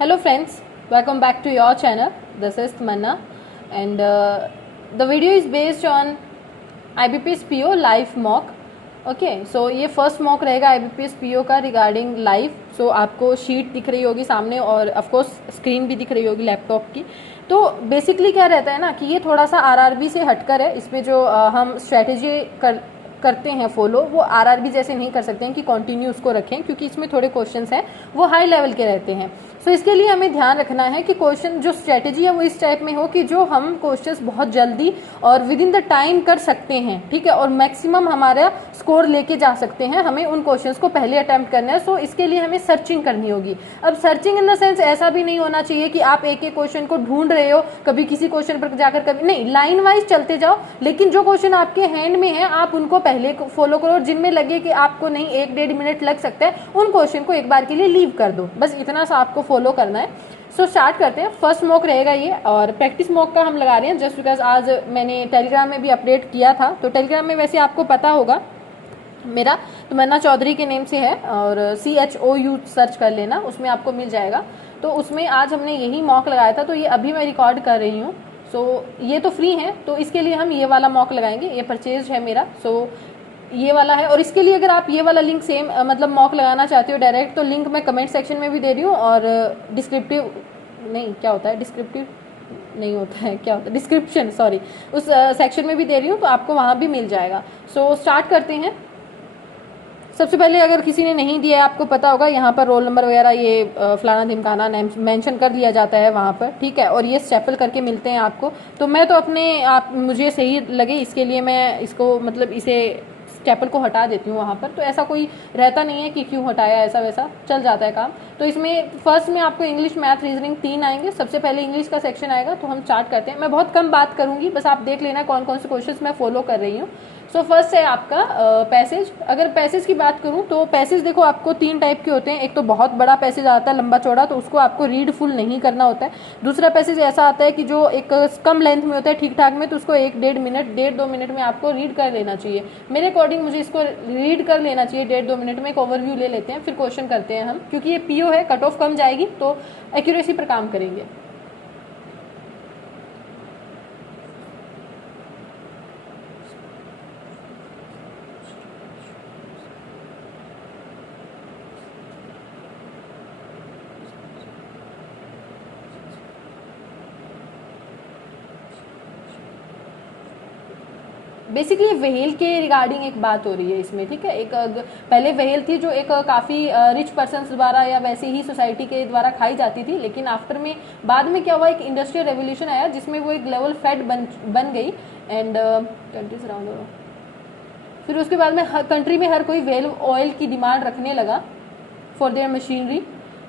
Hello friends, welcome back to your channel. This is Tamanna and the video is based on IBPS PO live mock. Okay so ये first mock रहेगा IBPS PO का regarding live. सो आपको sheet दिख रही होगी सामने और of course screen भी दिख रही होगी लैपटॉप की. तो बेसिकली क्या रहता है ना कि ये थोड़ा सा आरआरबी से हटकर है. इसमें जो हम स्ट्रैटेजी करते हैं फॉलो वो आरआरबी जैसे नहीं कर सकते हैं कि कंटिन्यू उसको रखें, क्योंकि इसमें थोड़े क्वेश्चंस हैं वो हाई लेवल के रहते हैं. सो इसके लिए हमें ध्यान रखना है कि क्वेश्चन जो स्ट्रैटेजी है वो इस टाइप में हो कि जो हम क्वेश्चंस बहुत जल्दी और विद इन द टाइम कर सकते हैं, ठीक है, और मैक्सिमम हमारा स्कोर लेके जा सकते हैं. हमें उन क्वेश्चंस को पहले अटेम्प्ट करना है. सो इसके लिए हमें सर्चिंग करनी होगी. अब सर्चिंग इन द सेंस ऐसा भी नहीं होना चाहिए कि आप एक एक क्वेश्चन को ढूंढ रहे हो, कभी किसी क्वेश्चन पर जाकर कभी नहीं, लाइन वाइज चलते जाओ. लेकिन जो क्वेश्चन आपके हैंड में है आप उनको पहले फॉलो करो. जिनमें लगे कि आपको नहीं 1-1.5 मिनट लग सकता है उन क्वेश्चन को एक बार के लिए लीव कर दो. बस इतना सा आपको फॉलो करना है. सो स्टार्ट करते हैं. फर्स्ट मॉक रहेगा ये और प्रैक्टिस मॉक का हम लगा रहे हैं जस्ट बिकॉज आज मैंने टेलीग्राम में भी अपडेट किया था. तो टेलीग्राम में वैसे आपको पता होगा मेरा तमन्ना चौधरी के नेम से है और CHOU सर्च कर लेना, उसमें आपको मिल जाएगा. तो उसमें आज हमने यही मॉक लगाया था. तो ये अभी मैं रिकॉर्ड कर रही हूँ. सो ये तो फ्री है तो इसके लिए हम ये वाला मॉक लगाएंगे. ये परचेज है मेरा. सो ये वाला है और इसके लिए अगर आप ये वाला लिंक सेम मतलब मॉक लगाना चाहते हो डायरेक्ट, तो लिंक मैं कमेंट सेक्शन में भी दे रही हूँ और डिस्क्रिप्टिव नहीं क्या होता है डिस्क्रिप्टिव नहीं होता है क्या होता है डिस्क्रिप्शन सॉरी उस सेक्शन में भी दे रही हूँ, तो आपको वहाँ भी मिल जाएगा. सो स्टार्ट करते हैं. सबसे पहले अगर किसी ने नहीं दिया है आपको पता होगा यहाँ पर रोल नंबर वगैरह ये फलाना ढिमकाना मेंशन कर दिया जाता है वहाँ पर, ठीक है, और ये स्टेपल करके मिलते हैं आपको. तो मैं तो अपने आप मुझे सही लगे इसके लिए मैं इसको मतलब इसे स्टेपल को हटा देती हूँ वहाँ पर. तो ऐसा कोई रहता नहीं है कि क्यों हटाया, ऐसा वैसा चल जाता है काम. तो इसमें फर्स्ट में आपको इंग्लिश मैथ रीजनिंग 3 आएंगे. सबसे पहले इंग्लिश का सेक्शन आएगा. तो हम स्टार्ट करते हैं. मैं बहुत कम बात करूंगी, बस आप देख लेना कौन कौन से क्वेश्चन मैं फॉलो कर रही हूँ. सो फर्स्ट है आपका पैसेज. अगर पैसेज की बात करूं तो पैसेज देखो आपको 3 टाइप के होते हैं. एक तो बहुत बड़ा पैसेज आता है लंबा चौड़ा, तो उसको आपको रीड फुल नहीं करना होता है. दूसरा पैसेज ऐसा आता है कि जो एक कम लेंथ में होता है ठीक ठाक में, तो उसको 1-1.5 मिनट 1.5-2 मिनट में आपको रीड कर लेना चाहिए. मेरे अकॉर्डिंग मुझे इसको रीड कर लेना चाहिए 1.5-2 मिनट में. एक ओवरव्यू ले लेते हैं फिर क्वेश्चन करते हैं हम, क्योंकि ये PO है, कट ऑफ कम जाएगी तो एक्यूरेसी पर काम करेंगे. बेसिकली व्हेल के रिगार्डिंग एक बात हो रही है इसमें, ठीक है. एक पहले व्हेल थी जो एक काफ़ी रिच पर्सन्स द्वारा या वैसे ही सोसाइटी के द्वारा खाई जाती थी. लेकिन आफ्टर में बाद में क्या हुआ, एक इंडस्ट्रियल रेवोल्यूशन आया जिसमें वो एक ग्लोबल फैट बन गई एंड कंट्रीज अराउंड. फिर उसके बाद में हर कंट्री में हर कोई व्हेल ऑयल की डिमांड रखने लगा for their machinery.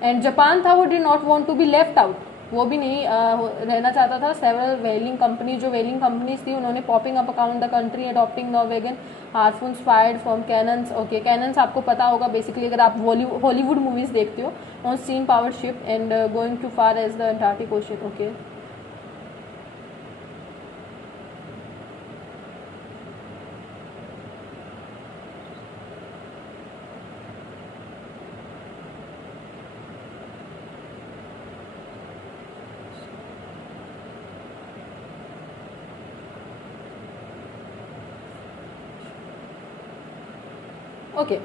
And Japan था वो did not want to be left out, वो भी नहीं रहना चाहता था. सेवरल वेलिंग कंपनी जो वेलिंग कंपनीज थी उन्होंने popping up account the country adopting Norwegian harpoons fired from cannons. Okay, cannons आपको पता होगा बेसिकली अगर आप हॉलीवुड मूवीज देखते हो. On steam powered ship and going to far as the Antarctic Ocean. Okay, okay.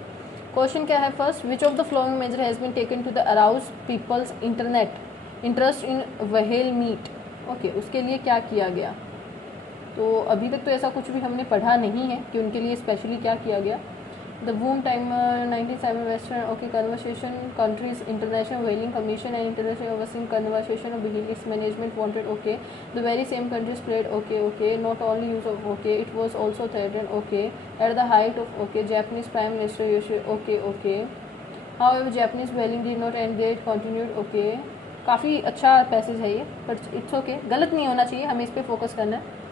Question क्या है first, which of the following major has been taken to the arouse people's interest in whale meat. Okay, उसके लिए क्या किया गया. तो अभी तक तो ऐसा कुछ भी हमने पढ़ा नहीं है कि उनके लिए स्पेशली क्या किया गया. The वूम timer 1907 western. Okay, conversation countries international व्हेलिंग commission and international overseeing conversation of व्हेलिंग management wanted. Okay, the very same countries played. Okay okay, not only use of. Okay, it was also threaten. Okay, at the height of. Okay, Japanese prime minister Yoshi. Okay okay, however Japanese व्हेलिंग did not engage continued. Okay, काफ़ी अच्छा passage है ये but it's okay, गलत नहीं होना चाहिए, हमें इस पर फोकस करना है.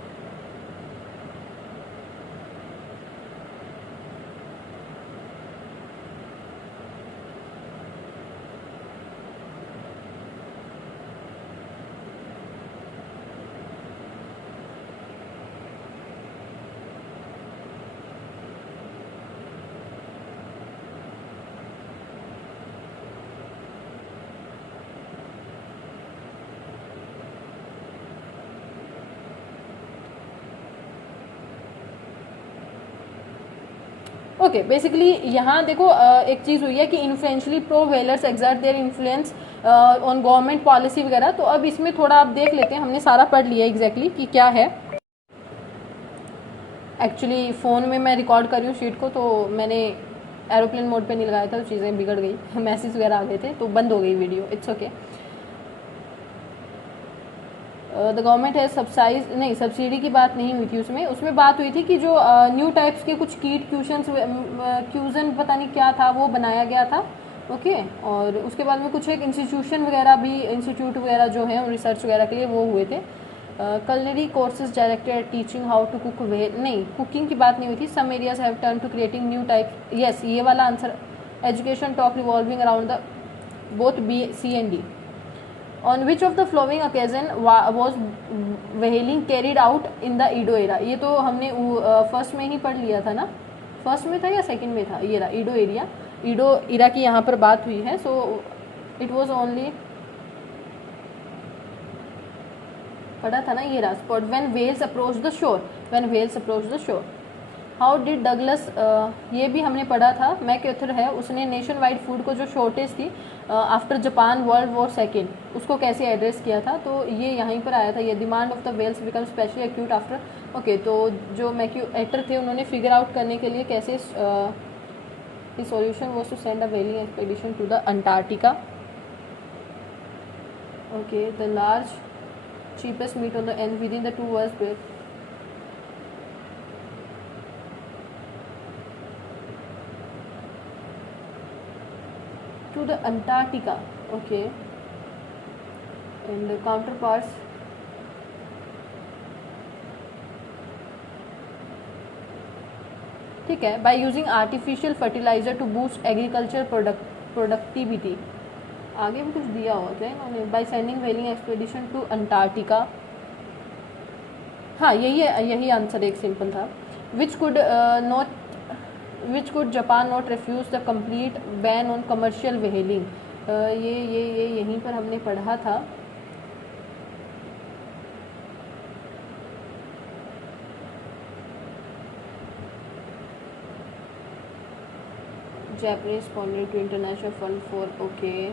ओके बेसिकली यहाँ देखो एक चीज़ हुई है कि influentially pro whalers exert their influence on government policy वगैरह। तो अब इसमें थोड़ा आप देख लेते हैं, हमने सारा पढ़ लिया एग्जैक्टली कि क्या है। एक्चुअली फ़ोन में मैं रिकॉर्ड कर रही हूँ शीट को, तो मैंने एरोप्लेन मोड पे नहीं लगाया था, तो चीज़ें बिगड़ गई, मैसेज वगैरह आ गए थे तो बंद हो गई video. It's okay. The government है सब्साइज, नहीं सब्सिडी की बात नहीं हुई थी उसमें। उसमें बात हुई थी कि जो न्यू टाइप्स के कुछ कीट क्यूजन पता नहीं क्या था वो बनाया गया था। ओके और उसके बाद में कुछ एक इंस्टीट्यूशन वगैरह भी, इंस्टीट्यूट वगैरह जो है रिसर्च वगैरह के लिए वो हुए थे। culinary courses directed at teaching how to cook well, नहीं कुकिंग की बात नहीं हुई थी। some areas have turned to creating new types, yes ये वाला answer. education talk revolving around the both B, C and D. on which of the following occasion was whaling carried out in the Edo era? ये तो हमने first में ही पढ़ लिया था ना, फर्स्ट में था या सेकंड में था? ये रहा ईडो एरिया, ईडो इरा की यहाँ पर बात हुई है। सो इट वाज ओनली पढ़ा था ना, ये रहा spot when whales approach the shore, when whales approach the shore. How did Douglas, ये भी हमने पढ़ा था, मैकआर्थर है उसने नेशन वाइड फूड को जो शॉर्टेज थी after Japan world war second, उसको कैसे एड्रेस किया था? तो ये यहीं पर आया था, ये demand of the whales become specially acute after. Okay तो जो मैकआर्थर थे उन्होंने फिगर आउट करने के लिए कैसे solution was to send a whaling expedition to the Antarctica. Okay the large cheapest meat on the end within the 2 words to the Antarctica. Okay and the counterparts ठीक है, by using artificial fertilizer to boost agriculture productivity। आगे भी कुछ दिया हुआ था इन्होंने, by sending whaling expedition to Antarctica. हाँ यही आंसर एक सिंपल था। Which could Japan not refuse the complete ban on commercial whaling. ये यहीं पर हमने पढ़ा था। Japanese responded to international fund for okay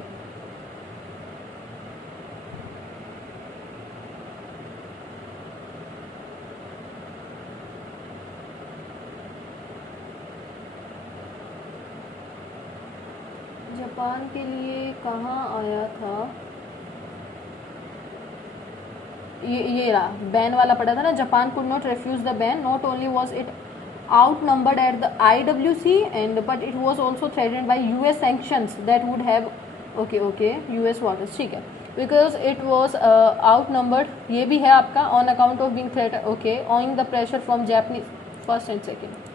Japan के लिए कहाँ आया था? ये रहा बैन वाला पढ़ा था ना, Japan could not refuse the ban, not only was it outnumbered at the IWC and but it was also threatened by US sanctions that would have okay US waters, ठीक है, because it was outnumbered, ये भी है आपका, on account of being threatened, okay, owing the pressure from Japanese first and second।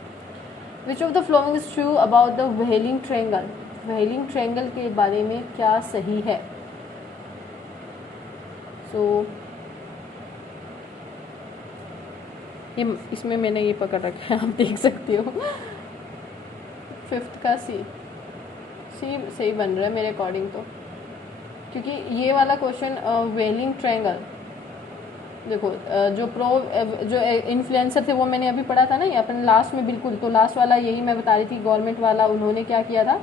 which of the following is true about the whaling triangle? whaling triangle के बारे में क्या सही है? so ये इसमें मैंने ये पकड़ रखा है, आप देख सकते हो। फिफ्थ का सी सही बन रहा है मेरे अकॉर्डिंग तो, क्योंकि ये वाला क्वेश्चन व्हेलिंग ट्रायंगल देखो जो इन्फ्लुएंसर थे वो मैंने अभी पढ़ा था ना ये अपन लास्ट में, बिल्कुल तो लास्ट वाला यही मैं बता रही थी, गवर्नमेंट वाला उन्होंने क्या किया था,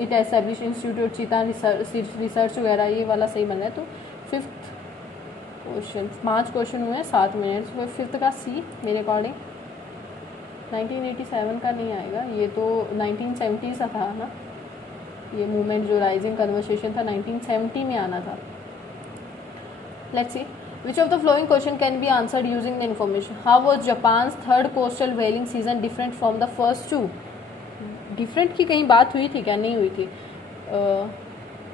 इट एस्टैब्लिश इंस्टीट्यूट चीता रिसर्च वगैरह, ये वाला सही बन रहा है। तो फिफ्थ क्वेश्चन, 5 क्वेश्चन हुए 7 मिनट, तो फिफ्थ का सी मेरे अकॉर्डिंग 1987 का नहीं आएगा, ये तो 1970 सा था ना, ये मूवमेंट जो राइजिंग कन्वर्सेशन था 1970 में आना था। Let's see which of the flowing question can be answered using the information. How was Japan third coastal व्हेलिंग season different from the first 2? Different की कहीं बात हुई थी क्या? नहीं हुई थी।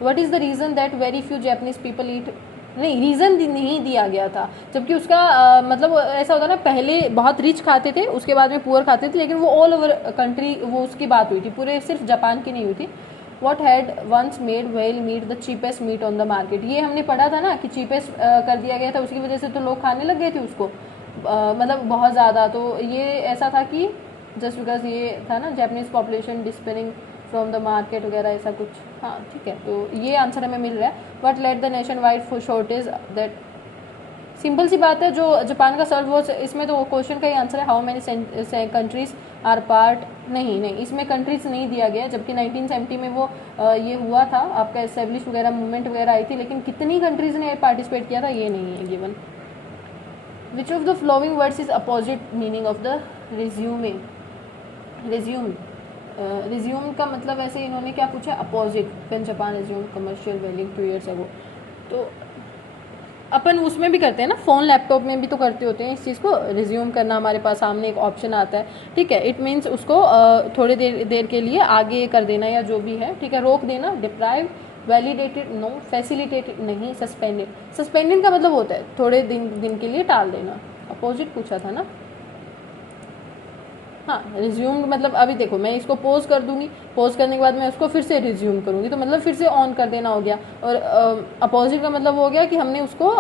What is the reason that very few Japanese people eat, नहीं रीज़न नहीं दिया गया था, जबकि उसका मतलब ऐसा होता ना, पहले बहुत रिच खाते थे उसके बाद में पुअर खाते थे, लेकिन वो ऑल ओवर कंट्री वो उसकी बात हुई थी, पूरे सिर्फ जापान की नहीं हुई थी। What had once made whale meat the cheapest meat on the market, ये हमने पढ़ा था ना कि चीपेस्ट कर दिया गया था, उसकी वजह से तो लोग खाने लग गए थे उसको, मतलब बहुत ज़्यादा। तो ये ऐसा था कि जस्ट बिकॉज ये था ना Japanese population despairing from the market वगैरह ऐसा कुछ। हाँ ठीक है, तो ये आंसर हमें मिल रहा है। But let the nationwide food shortage that simple सी बात है, जो जापान का सर्च वॉच, इसमें तो क्वेश्चन का ही आंसर है how many countries are part, नहीं नहीं इसमें कंट्रीज नहीं दिया गया, जबकि 1970 में वो ये हुआ था आपका एस्टेब्लिश वगैरह मूवमेंट वगैरह आई थी, लेकिन कितनी कंट्रीज ने पार्टिसिपेट किया था ये नहीं है given. Which of the following words is opposite meaning of the resume, resume का मतलब ऐसे इन्होंने क्या पूछा, opposite, when Japan resume commercial whaling 2 years ago। तो अपन उसमें भी करते हैं ना, फ़ोन लैपटॉप में भी तो करते होते हैं इस चीज़ को, रिज्यूम करना, हमारे पास सामने एक ऑप्शन आता है, ठीक है, इट मीन्स उसको थोड़ी देर के लिए आगे कर देना या जो भी है, ठीक है, रोक देना। डिप्राइव, वैलिडेटेड नो, फैसिलिटेटेड नहीं, सस्पेंडेड का मतलब होता है थोड़े दिन के लिए टाल देना, अपोजिट पूछा था ना। हाँ, रिज्यूम मतलब अभी देखो मैं इसको पोज कर दूंगी, पोज करने के बाद मैं उसको फिर से रिज्यूम करूंगी, तो मतलब फिर से ऑन कर देना हो गया, और अपोजिट का मतलब हो गया कि हमने उसको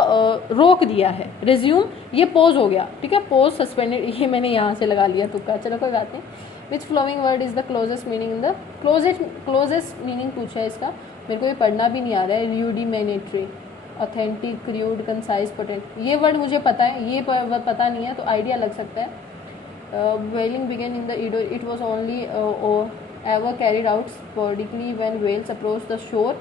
रोक दिया है। रिज्यूम ये पोज हो गया, ठीक है, पोज सस्पेंडेड ये मैंने यहाँ से लगा लिया तुक्का, चलो कोई बात नहीं। Which following word is the closest meaning in the, closest meaning पूछा है इसका, मेरे को ये पढ़ना भी नहीं आ रहा है, र्यूडिमेनेटरी, ऑथेंटिक, क्रूड, कंसाइज, पोटेंट, ये वर्ड मुझे पता है, ये पता नहीं है तो आइडिया लग सकता है। Whaling began in the Edo. It was only ever carried out sporadically when whales approached the shore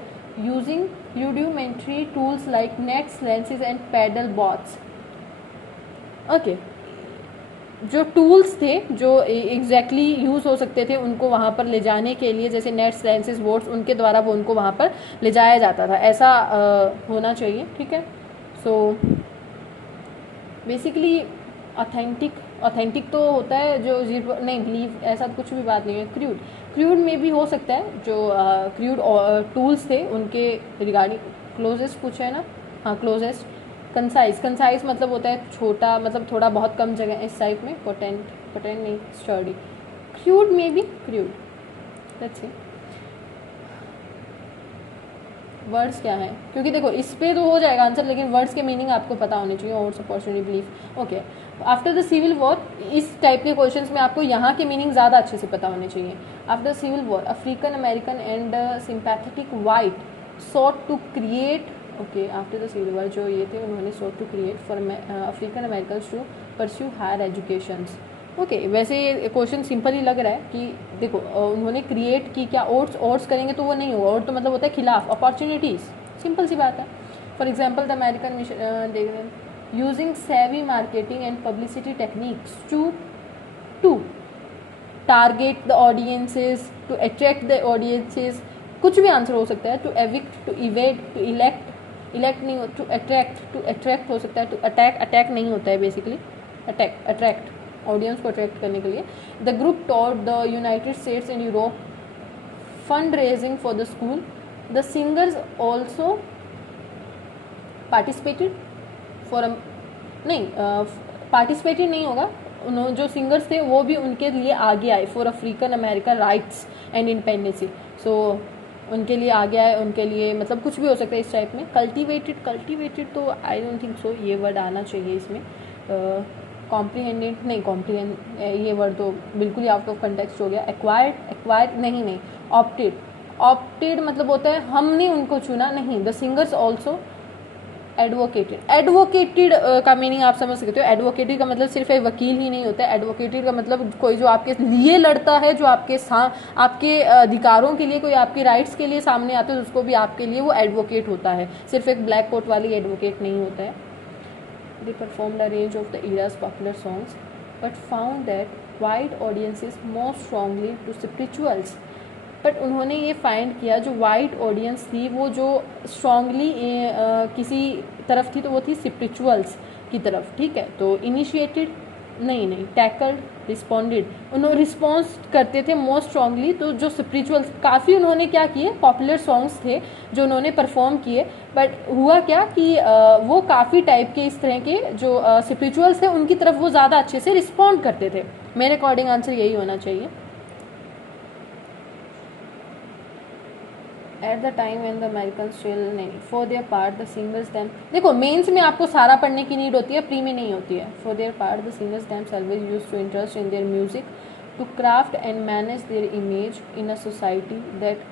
using rudimentary tools like nets, lenses and paddle boats. Okay. जो टूल्स थे जो एग्जैक्टली यूज़ हो सकते थे उनको वहाँ पर ले जाने के लिए, जैसे नेट्स, लेंसेज, बोट्स, उनके द्वारा वो उनको वहाँ पर ले जाया जाता था, ऐसा होना चाहिए, ठीक है। सो बेसिकली ऑथेंटिक तो होता है जो नहीं बिलीव, ऐसा कुछ भी बात नहीं है। क्रूड में भी हो सकता है, जो क्रूड टूल्स थे उनके रिगार्डिंग। क्लोजेस्ट पूछा है ना, हाँ क्लोजेस्ट। कंसाइज मतलब होता है छोटा, मतलब थोड़ा बहुत कम जगह, इस टाइप में। पोटेंट नहीं, स्टर्डी। क्रूड में भी क्रूड, लेट्स सी वर्ड्स क्या है, क्योंकि देखो इस पे तो हो जाएगा आंसर, लेकिन वर्ड्स के मीनिंग आपको पता होने चाहिए। और opportunity belief, okay. After the civil war, इस टाइप के क्वेश्चंस में आपको यहाँ के मीनिंग ज़्यादा अच्छे से पता होने चाहिए। After the civil war, African American and sympathetic white sought to create, okay, after the civil war जो ये थे उन्होंने sought to create for African American to pursue higher educations. Okay, वैसे ये क्वेश्चन सिंपल ही लग रहा है कि देखो उन्होंने क्रिएट की, क्या ओट्स करेंगे तो वो नहीं होगा, और तो मतलब होता है खिलाफ, अपॉर्चुनिटीज़, सिंपल सी बात है। For example the American mission, देख रहे हैं, using savvy marketing and publicity techniques to target the audiences, to attract the audiences, कुछ भी आंसर हो सकता है। To evict, to evade, to elect नहीं हो, टू अट्रैक्ट हो सकता है, टू अटैक नहीं होता है बेसिकली, अट्रैक्ट ऑडियंस को अट्रैक्ट करने के लिए। The group taught the United states and Europe fund raising for the school. The singers also participated for नहीं, पार्टिसिपेटेड नहीं होगा, उन्होंने जो सिंगर्स थे वो भी उनके लिए आगे आए, for African American rights and independency. So उनके लिए आगे आए, उनके लिए मतलब कुछ भी हो सकता है इस टाइप में। कल्टिवेटेड तो आई डोंट थिंक सो ये वर्ड आना चाहिए इसमें। कॉम्प्रीहेंडेड नहीं, कॉम्प्रीहेंड ये वर्ड तो बिल्कुल ही आउट ऑफ कंटेक्स्ट हो गया। एक्वायर्ड नहीं, ऑप्टेड मतलब होता है हमने उनको चुना, नहीं। द सिंगर्स ऑल्सो एडवोकेटेड का मीनिंग आप समझ सकते हो। एडवोकेटेड का मतलब सिर्फ एक वकील ही नहीं होता है, एडवोकेटेड का मतलब कोई जो आपके लिए लड़ता है, जो आपके अधिकारों के लिए, कोई आपके राइट्स के लिए सामने आता है, उसको भी आपके लिए वो एडवोकेट होता है, सिर्फ एक ब्लैक कोट वाली एडवोकेट नहीं होता है। They performed a range of the era's popular songs, but found that white audiences more strongly to spirituals. But उन्होंने ये फाइंड किया जो वाइट ऑडियंस थी वो जो स्ट्रांगली किसी तरफ थी, तो वो थी स्पिरिचुअल्स की तरफ, ठीक है। तो इनिशिएटेड नहीं, टैकल्ड, रिस्पॉन्डेड, उन्होंने रिस्पॉन्स करते थे मोस्ट स्ट्रांगली। तो जो स्पिरिचुअल्स काफ़ी उन्होंने क्या किए, पॉपुलर सॉन्ग्स थे जो उन्होंने परफॉर्म किए, बट हुआ क्या कि वो काफ़ी टाइप के इस तरह के जो स्पिरिचुअल्स थे उनकी तरफ वो ज़्यादा अच्छे से रिस्पॉन्ड करते थे। मेरे अकॉर्डिंग आंसर यही होना चाहिए। At the time when the American still नहीं, for their part the singers them, देखो मेंस में आपको सारा पढ़ने की नीड होती है, प्री में नहीं होती है। For their part the singers them always used to interest in their music to craft and manage their image in a society that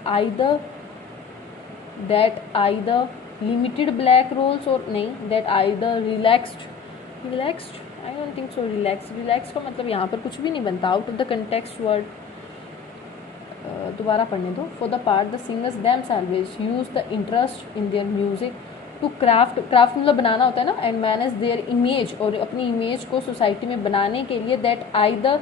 either limited black roles और नहीं, that either relaxed I don't think so. Relax का मतलब यहाँ पर कुछ भी नहीं बनता, out of the context word. दोबारा पढ़ने दो। For the part the singers them salvage use the interest in their music to craft मतलब बनाना होता है ना, एंड मैनेज देयर इमेज, और अपनी इमेज को सोसाइटी में बनाने के लिए, दैट आइदर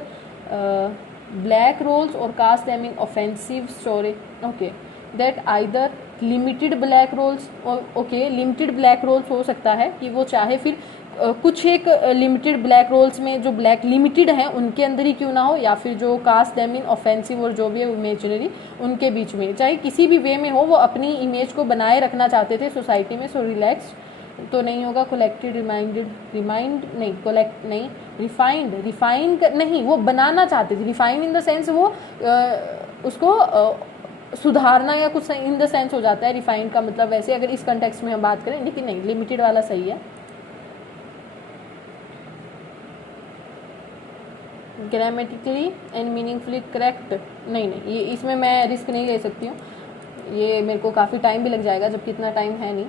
ब्लैक रोल्स और cast them in offensive story. Okay, that either limited black roles, okay limited black roles हो सकता है कि वो चाहे फिर कुछ एक लिमिटेड ब्लैक रोल्स में जो ब्लैक लिमिटेड हैं उनके अंदर ही क्यों ना हो, या फिर जो कास्ट देम इन ऑफेंसिव और जो भी है इमेजिनरी उनके बीच में, चाहे किसी भी वे में हो, वो अपनी इमेज को बनाए रखना चाहते थे सोसाइटी में। सो रिलैक्स तो नहीं होगा, कोलेक्टेड रिमाइंड नहीं, कोलेक्ट नहीं, रिफाइंड नहीं, वो बनाना चाहते थे। रिफाइन इन द सेंस वो उसको सुधारना या कुछ इन द सेंस हो जाता है। रिफाइंड का मतलब वैसे अगर इस कंटेक्स्ट में हम बात करें, लेकिन नहीं, लिमिटेड वाला सही है। ग्रामेटिकली एंड मीनिंगफुली करेक्ट नहीं, ये इसमें मैं रिस्क नहीं ले सकती हूँ, ये मेरे को काफ़ी टाइम भी लग जाएगा, जबकि इतना टाइम है नहीं।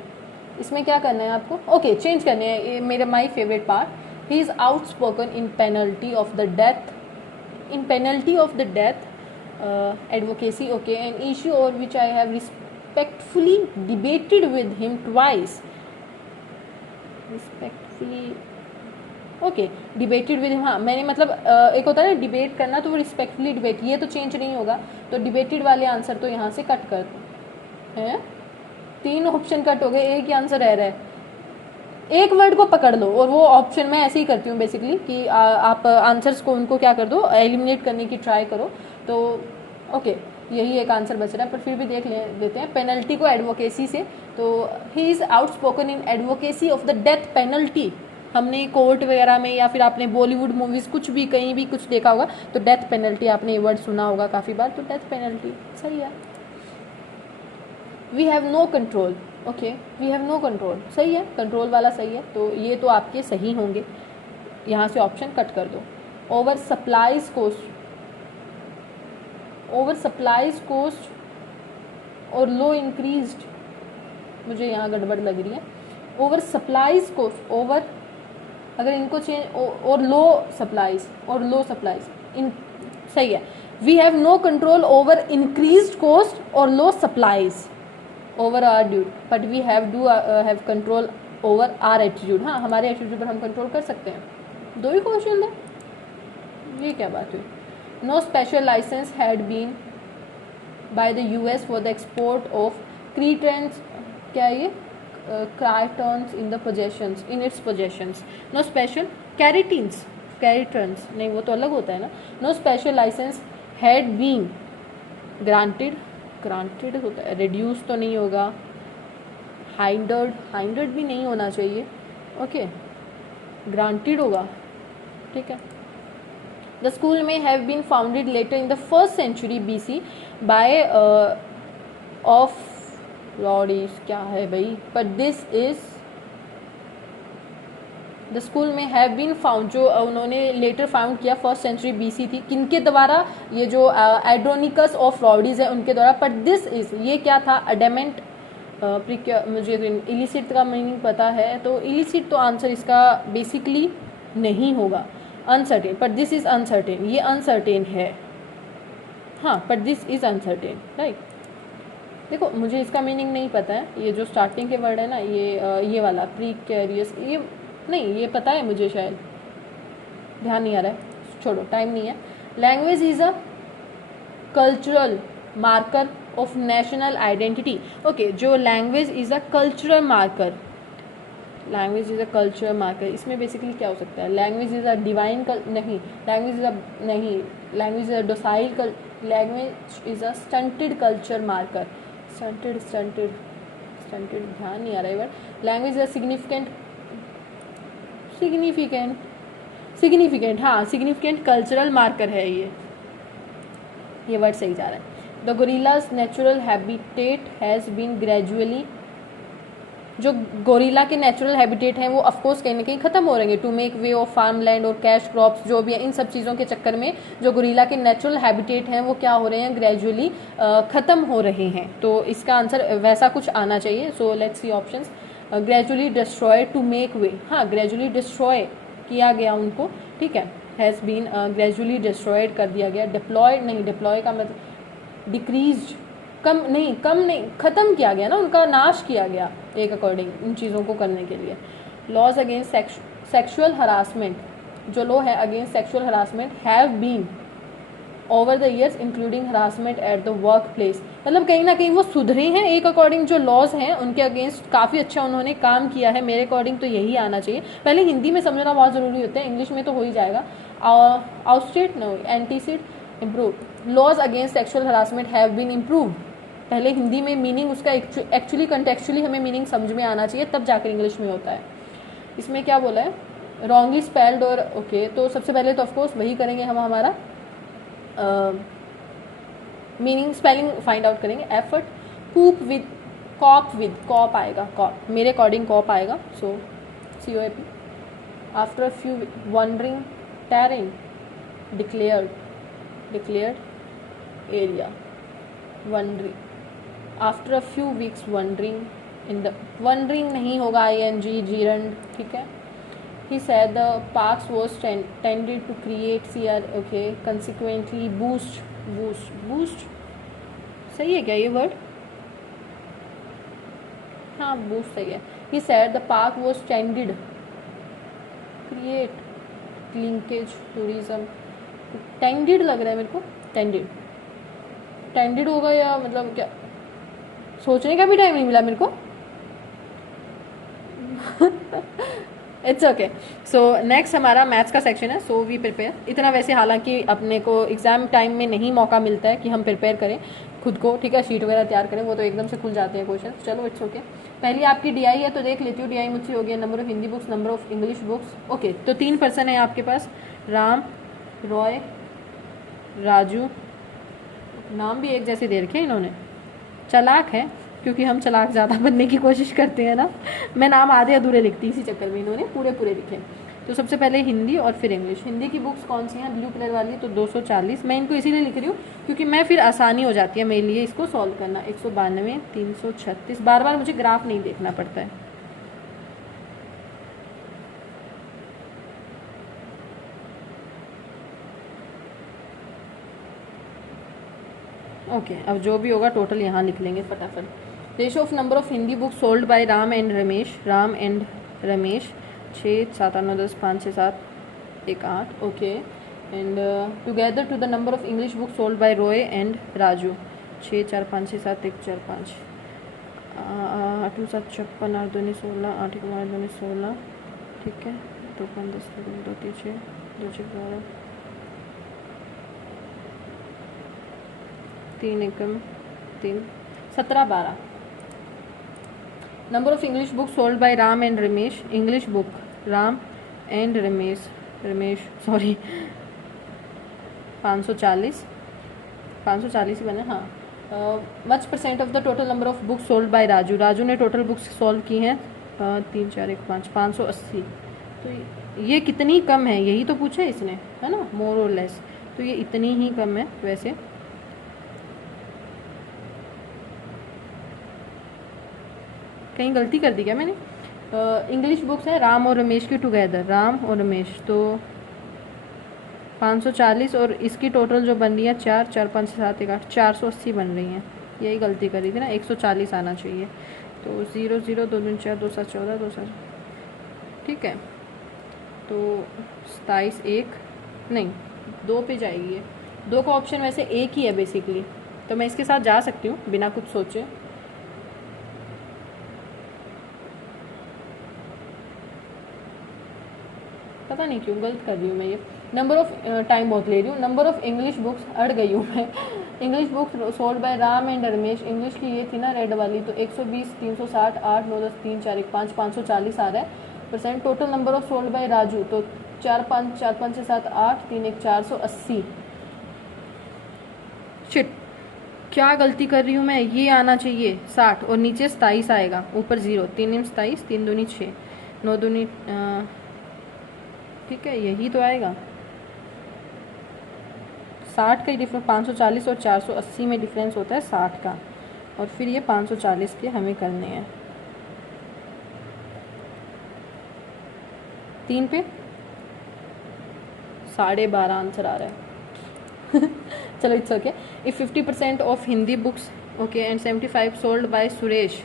इसमें क्या करना है आपको, ओके चेंज करने हैं, ये मेरा my favourite part. He is outspoken in penalty of the death advocacy, okay, an issue और which I have respectfully debated with him twice. Respectfully okay, debated with, हाँ मैंने मतलब एक होता है ना डिबेट करना, तो वो रिस्पेक्टफुली डिबेट, ये तो चेंज नहीं होगा, तो डिबेटेड वाले आंसर तो यहाँ से कट कर हैं। 3 ऑप्शन कट हो गए, एक ही आंसर रह रहा है। एक वर्ड को पकड़ लो, और वो ऑप्शन मैं ऐसे ही करती हूँ बेसिकली कि आप आंसर्स को उनको क्या कर दो, एलिमिनेट करने की ट्राई करो। तो ओके, यही एक आंसर बच रहा है, पर फिर भी देते हैं। पेनल्टी को एडवोकेसी से, तो ही is outspoken in advocacy of the death penalty. हमने कोर्ट वगैरह में या फिर आपने बॉलीवुड मूवीज़ कुछ भी कहीं भी कुछ देखा होगा, तो डेथ पेनल्टी आपने ये वर्ड सुना होगा काफ़ी बार, तो डेथ पेनल्टी सही है। We have no control, okay, we have no control सही है, कंट्रोल वाला सही है, तो ये तो आपके सही होंगे। यहाँ से ऑप्शन कट कर दो। ओवर सप्लाईज कोस्ट और लो इंक्रीज्ड, मुझे यहाँ गड़बड़ लग रही है। ओवर सप्लाईज कोस्ट, ओवर अगर इनको चेंज, और लो सप्लाईज इन सही है। We have no control over increased cost और low supplies over our dude, but we have control over our attitude. हाँ, हमारे एटीट्यूड पर हम कंट्रोल कर सकते हैं। 2 ही क्वेश्चन है, ये क्या बात हुई। No special licence had been by the US for the export of cretins, क्या है ये, cretins in its possessions. No special keratins नहीं, वो तो अलग होता है ना। No special licence had been granted होता है, रिड्यूस तो नहीं होगा। हाइंडर्ड भी नहीं होना चाहिए, ओके, ग्रांटेड होगा, ठीक है। The school may have been founded later in the 1st century BC by of lordies, क्या है भाई, but this is the school may have been found, जो उन्होंने लेटर फाउंड किया 1st century BC थी, किनके द्वारा, ये जो एड्रोनिकस ऑफ लॉर्डीज है उनके द्वारा। बट दिस इज, ये क्या था, अडेमेंट, मुझे इलिसिट का मीनिंग पता है, तो इलिसिट तो आंसर इसका बेसिकली नहीं होगा, uncertain, but this is uncertain, ये अनसर्टेन है, हाँ, but this is uncertain, right. देखो मुझे इसका मीनिंग नहीं पता है, ये जो स्टार्टिंग के वर्ड है ना, ये वाला प्रीकैरियस, ये नहीं, ये पता है मुझे, शायद ध्यान नहीं आ रहा है, छोड़ो, टाइम नहीं है। Language is a cultural marker of national identity, okay, जो language is a cultural marker, इसमें बेसिकली क्या हो सकता है, लैंग्वेज इज अ डिवाइन नहीं, language is a docile, language is a stunted culture marker, stunted ध्यान नहीं आ रहा है वर्ड। लैंग्वेज इज सिग्निफिकेंट, हाँ, सिग्निफिकेंट कल्चरल मार्कर है ये वर्ड सही जा रहा है। The gorillas natural habitat has been gradually जो गोरिल्ला के नेचुरल हैबिटेट हैं वो ऑफकोर्स कहीं ना कहीं ख़त्म हो रहेंगे। To make way of farm land और कैश क्रॉप्स जो भी है, इन सब चीज़ों के चक्कर में जो गोरिल्ला के नेचुरल हैबिटेट हैं वो क्या हो रहे हैं, ग्रेजुअली ख़त्म हो रहे हैं। तो इसका आंसर वैसा कुछ आना चाहिए। So let's see options. Gradually destroy, to make way, हाँ ग्रेजुअली डिस्ट्रॉय किया गया उनको, ठीक है, हैज़ बीन ग्रेजुअली डिस्ट्रॉयड कर दिया गया। डिप्लॉयड नहीं, डिप्लॉय का मतलब डिक्रीज, कम नहीं, ख़त्म किया गया ना, उनका नाश किया गया एक अकॉर्डिंग उन चीज़ों को करने के लिए। लॉज अगेंस्ट सेक्सुअल हरासमेंट, जो लॉ है against sexual harassment have been over the years including harassment at the work place, मतलब कहीं ना कहीं वो सुधरे हैं एक अकॉर्डिंग, जो लॉज हैं उनके अगेंस्ट काफ़ी अच्छा उन्होंने काम किया है। मेरे अकॉर्डिंग तो यही आना चाहिए। पहले हिंदी में समझना बहुत ज़रूरी होता है, इंग्लिश में तो हो ही जाएगा। Outstate no, antacid, improve. Laws against sexual harassment have been improved, पहले हिंदी में मीनिंग उसका एक्चुअली कंटेक्चुअली हमें मीनिंग समझ में आना चाहिए, तब जाकर इंग्लिश में होता है। इसमें क्या बोला है, रॉन्गली स्पेल्ड और ओके, तो सबसे पहले तो ऑफकोर्स वही करेंगे हम, हमारा मीनिंग स्पेलिंग फाइंड आउट करेंगे। एफर्ट, कूप विद, कॉप आएगा, कॉप मेरे अकॉर्डिंग कॉप आएगा। सो COAP। After a few wondering, terrain, declared area, wondering. After a few weeks wondering, in the, wondering नहीं होगा, ING, जीरंड, ठीक है। He said the parks was tended to create CR, okay, consequently boost, सही है क्या ये word, हाँ boost सही है। He said the park was tended create linkage tourism, tended लग रहा है मेरे को, टेंडेड होगा या मतलब क्या, सोचने का भी टाइम नहीं मिला मेरे को। It's okay. सो नेक्स्ट हमारा मैथ्स का सेक्शन है। सो वी प्रिपेयर, इतना वैसे हालांकि अपने को एग्जाम टाइम में नहीं मौका मिलता है कि हम प्रिपेयर करें खुद को, ठीक है, शीट वगैरह तैयार करें, वो तो एकदम से खुल जाते हैं क्वेश्चन। चलो इट्स ओके। पहली आपकी DI है तो देख लेती हूँ, DI मुझसे हो गया। Number of Hindi books, number of English books, okay, तो 3 पर्सन है आपके पास, राम, रॉय, राजू, नाम भी एक जैसे दे रखे हैं इन्होंने, चालाक है क्योंकि हम चालाक ज़्यादा बनने की कोशिश करते हैं ना, मैं नाम आधे अधूरे लिखती, इसी चक्कर में इन्होंने पूरे लिखे। तो सबसे पहले हिंदी और फिर इंग्लिश। हिंदी की बुक्स कौन सी हैं, ब्लू कलर वाली, तो 240, मैं इनको इसीलिए लिख रही हूँ क्योंकि मैं फिर आसानी हो जाती है मेरे लिए इसको सॉल्व करना। 192, 336, बार बार मुझे ग्राफ नहीं देखना पड़ता है। ओके, अब जो भी होगा टोटल यहाँ लिख लेंगे फटाफट। Ratio of number of Hindi book sold bye Ram and Ramesh 6, 7, 8, 9, 10, 5, 6, 7, 1, 8, okay. And together to the number of English book sold by Roy and Raju 6, 4, 5, 6, 7, 1, 4, 5, 8, 7, 56, 8, 2, 16, 8, 1, 2, 16, ठीक है, 2, 5, 10, 2, 3, 6, 2, 6, 12, 3, 1, 3, 17, 12। Number of English book sold bye Ram and Ramesh, English book Ram and Ramesh sorry 540 ही बने, हाँ। Much percent of the total number of books sold by Raju ने total books solve की हैं 3, 4, 1, 5, 580। तो ये कितनी कम है, यही तो पूछा है इसने, है ना, मोर और लेस, तो ये इतनी ही कम है। वैसे कहीं गलती कर दी क्या मैंने, इंग्लिश बुक्स है राम और रमेश की टुगेदर, राम और रमेश, तो 540 और इसकी टोटल जो बन रही है 4, 4, 5, 7, 1, 8, 480 बन रही हैं। यही गलती करी थी ना, 140 आना चाहिए। तो 0, 0, 2, 2, 4, 2, 7, 14, 2, 7, ठीक है, तो 27, 1 नहीं 2 पे जाएगी ये, 2 का ऑप्शन वैसे एक ही है बेसिकली, तो मैं इसके साथ जा सकती हूँ बिना कुछ सोचे। पता नहीं क्यों गलत कर रही हूँ मैं ये। नंबर ऑफ टाइम बहुत ले रही हूँ। नंबर ऑफ इंग्लिश बुक्स, अड़ गई हूँ मैं। English books sold by Ram and Ramesh, English की ये थी ना रेड वाली, तो 120, 360, 8, 9, 10, 3, 4, 1, 5, 540 आ रहा है percent. Total number of sold by Raju, तो 4, 5, 4, 5, 7, 8, 3, 1, 480। शिट, क्या गलती कर रही हूँ मैं, ये आना चाहिए 60 और नीचे 27 आएगा, ऊपर 0, 3 27, 3 दूनी 6, 9 दूनी, ठीक है यही तो आएगा। 60 का ही डिफरेंस, 540 और 480 में डिफरेंस होता है 60 का, और फिर ये 540 के हमें करने हैं। 3 पे 12.5 आंसर आ रहा है। चलो it's okay. If 50% of Hindi books okay and 75 sold by Suresh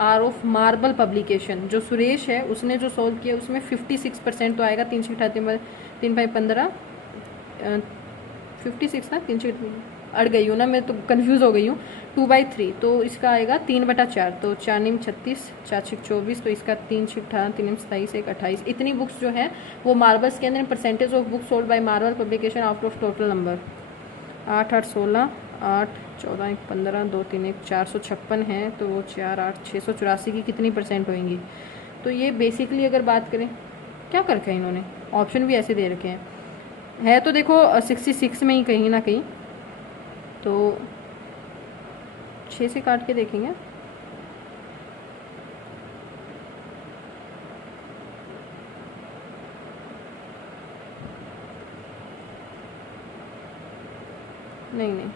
are of marble publication, जो सुरेश है उसने जो सोल्व किया उसमें 56% तो आएगा। 3 6 3 5 15, 56 ना, 3 अड़ गई हूँ ना मैं, तो कंफ्यूज हो गई हूँ। 2/3 तो इसका आएगा 3/4, तो 4 9 36, 4 6 24, तो इसका 3 6 18, 3 27, 1 28। इतनी बुक्स जो है वो मार्बल्स के अंदर percentage of books sold by marble publication out of total number. 8 8 16, 8 14 1 15, 2 3 1 456 है, तो वो 4 8 684 की कितनी परसेंट होंगी। तो ये बेसिकली अगर बात करें, क्या कर रखा है इन्होंने, ऑप्शन भी ऐसे दे रखे हैं, है तो देखो 66 में ही कहीं ना कहीं, तो 6 से काट के देखेंगे। नहीं नहीं,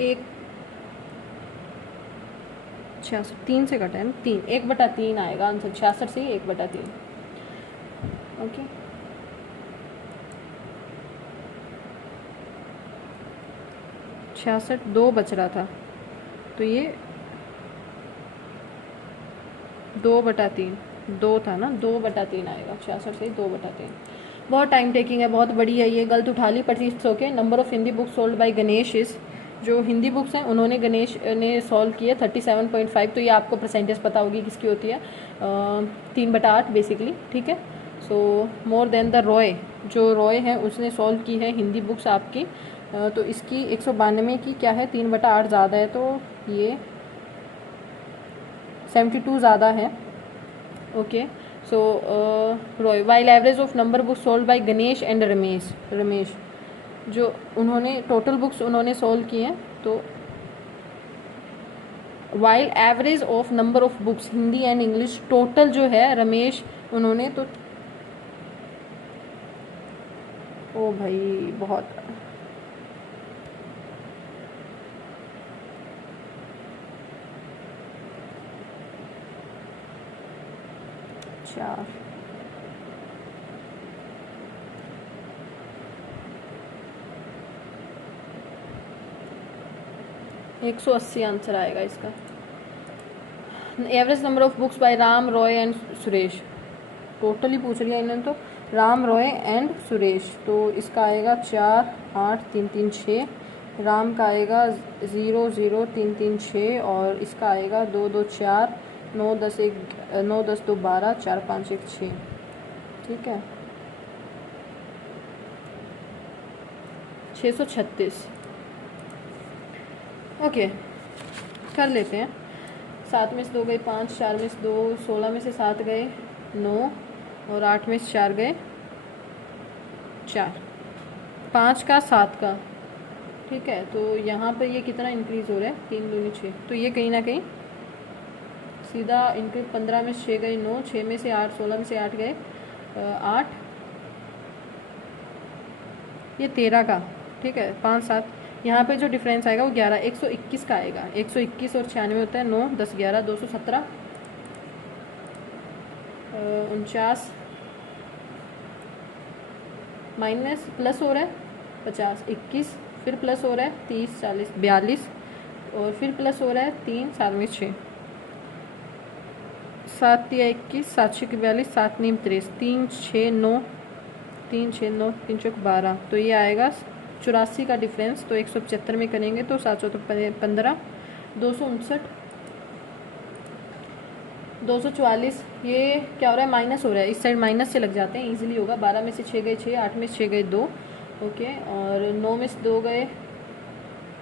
एक 66, 3 से कटा है ना, 3, 1/3 आएगा आंसर, 66 से ही 1/3। ओके 66, 2 बच रहा था, तो ये 2/3, 2 था ना, 2/3 आएगा, 66 से 2/3। बहुत टाइम टेकिंग है, बहुत बड़ी है ये, गलत उठा ली, पर it's okay. Number of Hindi books sold by Ganesh is, जो हिंदी बुक्स हैं उन्होंने गणेश ने सॉल्व किए 37.5, तो ये आपको परसेंटेज पता होगी किसकी होती है, 3/8 बेसिकली, ठीक है। सो मोर देन द रॉय, जो रॉय है उसने सॉल्व की है हिंदी बुक्स आपकी, तो इसकी 192 की क्या है, 3/8 ज़्यादा है, तो ये 72 ज़्यादा है। Okay so Roy, while average of number books sold by Ganesh and Ramesh, जो उन्होंने टोटल बुक्स उन्होंने सोल्व किए हैं, तो while average of number of books Hindi and English total जो है रमेश उन्होंने, तो ओ भाई बहुत, चार, एक 180 आंसर आएगा इसका। Average number of books by Ram Roy and Suresh, total ही पूछ लिया इन्होंने, तो राम रॉय एंड सुरेश, तो इसका आएगा 4 8 3 3 6, राम का आएगा 0 0 3 3 6, और इसका आएगा 2 2 4, 9 10 1 9 10 2 12, 4 5 1 6, ठीक है 636। ओके कर लेते हैं। 7 में से 2 गए 5, 4 में से 2, 16 में से 7 गए 9, और 8 में से 4 गए 4, 5 का 7 का, ठीक है। तो यहाँ पर ये कितना इंक्रीज़ हो रहा है, 3 दूनी 6, तो ये कहीं ना कहीं सीधा इंक्रीज, 15 में से 6 गए 9, 6 में से 8, 16 में से 8 गए 8, ये 13 का, ठीक है 5 7, यहाँ पे जो डिफरेंस आएगा वो 11, 121 का आएगा। 121 और 96 होता है 9 10 11, 217, 49, माइनस प्लस हो रहा है 50, 21, फिर प्लस हो रहा है 30 40 42, और फिर प्लस हो रहा है 3 7 में 6, 7 या 21, 7 6 42, 7 9 23, 3 6 9, 3 6 9, 3 6 12, तो ये आएगा 84 का डिफरेंस, तो 175 में करेंगे तो 7 15, 259, 244, ये क्या हो रहा है, माइनस हो रहा है, इस साइड माइनस से लग जाते हैं, इजीली होगा। 12 में से 6 गए 6, 8 में से 6 गए 2, ओके, और 9 में से 2 गए,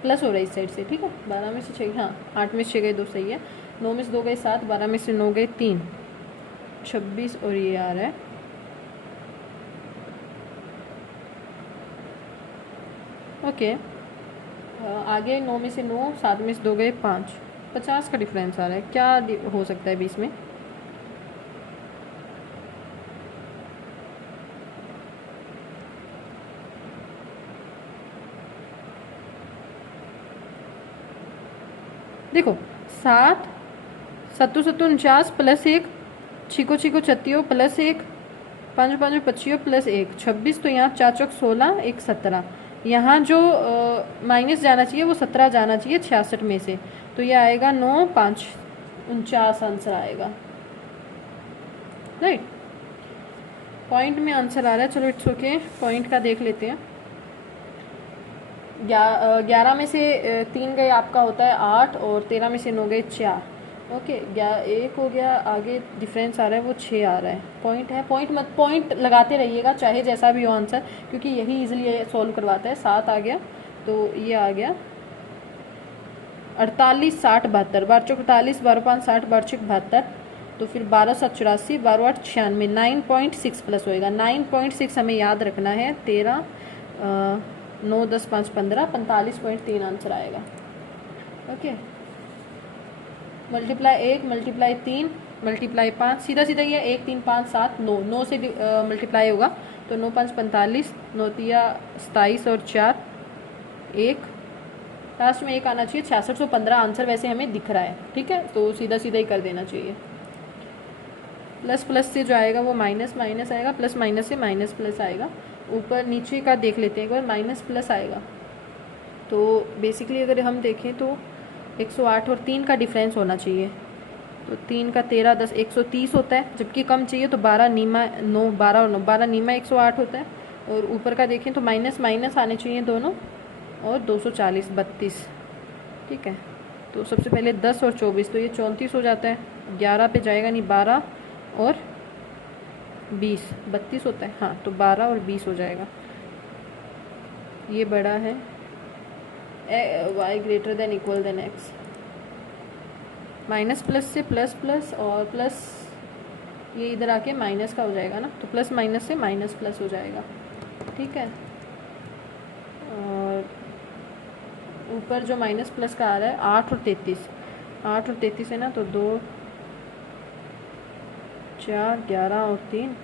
प्लस हो रहा है इस साइड से, ठीक है। 12 में से 6, हाँ 8 में से 6 गए 2, सही है। 9 में से 2 गए 7, 12 में से 9 गए 3, 26, और ये आ रहा है ओके। आगे 9 में से 9, 7 में से 2 गए 5, 50 का डिफरेंस आ रहा है। क्या हो सकता है बीच में? देखो 7 सत्तू सत्तू 49 प्लस 1, छीको छीको छत्तीओ प्लस 1, 5 5 25 प्लस 1 26, तो यहाँ 4 चौक 16, 1 17। यहाँ जो माइनस जाना चाहिए वो 17 जाना चाहिए 66 में से, तो ये आएगा 9 5 49 आंसर आएगा, राइट। पॉइंट में आंसर आ रहा है, चलो इट्स ओके, पॉइंट का देख लेते हैं। 11 में से 3 गए आपका होता है 8, और 13 में से 9 गए 4, ओके। 1 हो गया, आगे डिफरेंस आ रहा है वो 6 आ रहा है। पॉइंट है, पॉइंट मत पॉइंट लगाते रहिएगा चाहे जैसा भी हो आंसर, क्योंकि यही इजीली सॉल्व करवाता है। 7 आ गया, तो ये आ गया 48 60 72, 12 चौक 48, 12 5 60, 12 छक 72, तो फिर 12 7 84, 12 8 96, 9.6 प्लस होएगा। 9.6 हमें याद रखना है। 13 9 10 5 15, 45.3 आंसर आएगा, ओके। मल्टीप्लाई 1, मल्टीप्लाई 3, मल्टीप्लाई 5, सीधा सीधा ये 1 3 5 7 9, 9 से मल्टीप्लाई होगा, तो 9 5 45, 9 तिया 27, और 4 1, लास्ट में 1 आना चाहिए। 6615 आंसर वैसे हमें दिख रहा है, ठीक है, तो सीधा सीधा ही कर देना चाहिए। प्लस प्लस से जो आएगा वो माइनस माइनस आएगा, प्लस माइनस से माइनस प्लस आएगा। ऊपर नीचे का देख लेते हैं एक बार, माइनस प्लस आएगा, तो बेसिकली अगर हम देखें तो 108 और 3 का डिफरेंस होना चाहिए, तो 3 का 13 10 130 होता है, जबकि कम चाहिए तो 12 नीमा 9, 12 और 9 12 नीमा 108 होता है। और ऊपर का देखें तो माइनस माइनस आने चाहिए दोनों, और 240 32, ठीक है। तो सबसे पहले 10 और 24, तो ये 34 हो जाता है। 11 पे जाएगा नहीं, 12 और 20 32 होता है, हाँ, तो 12 और 20 हो जाएगा। ये बड़ा है y greater than equal than x। Minus plus से प्लस प्लस, और प्लस ये इधर आके माइनस का हो जाएगा ना, तो प्लस माइनस से माइनस प्लस हो जाएगा, ठीक है। और ऊपर जो माइनस प्लस का आ रहा है 8 और 33, 8 और 33 है ना, तो 2 4 11 और 3,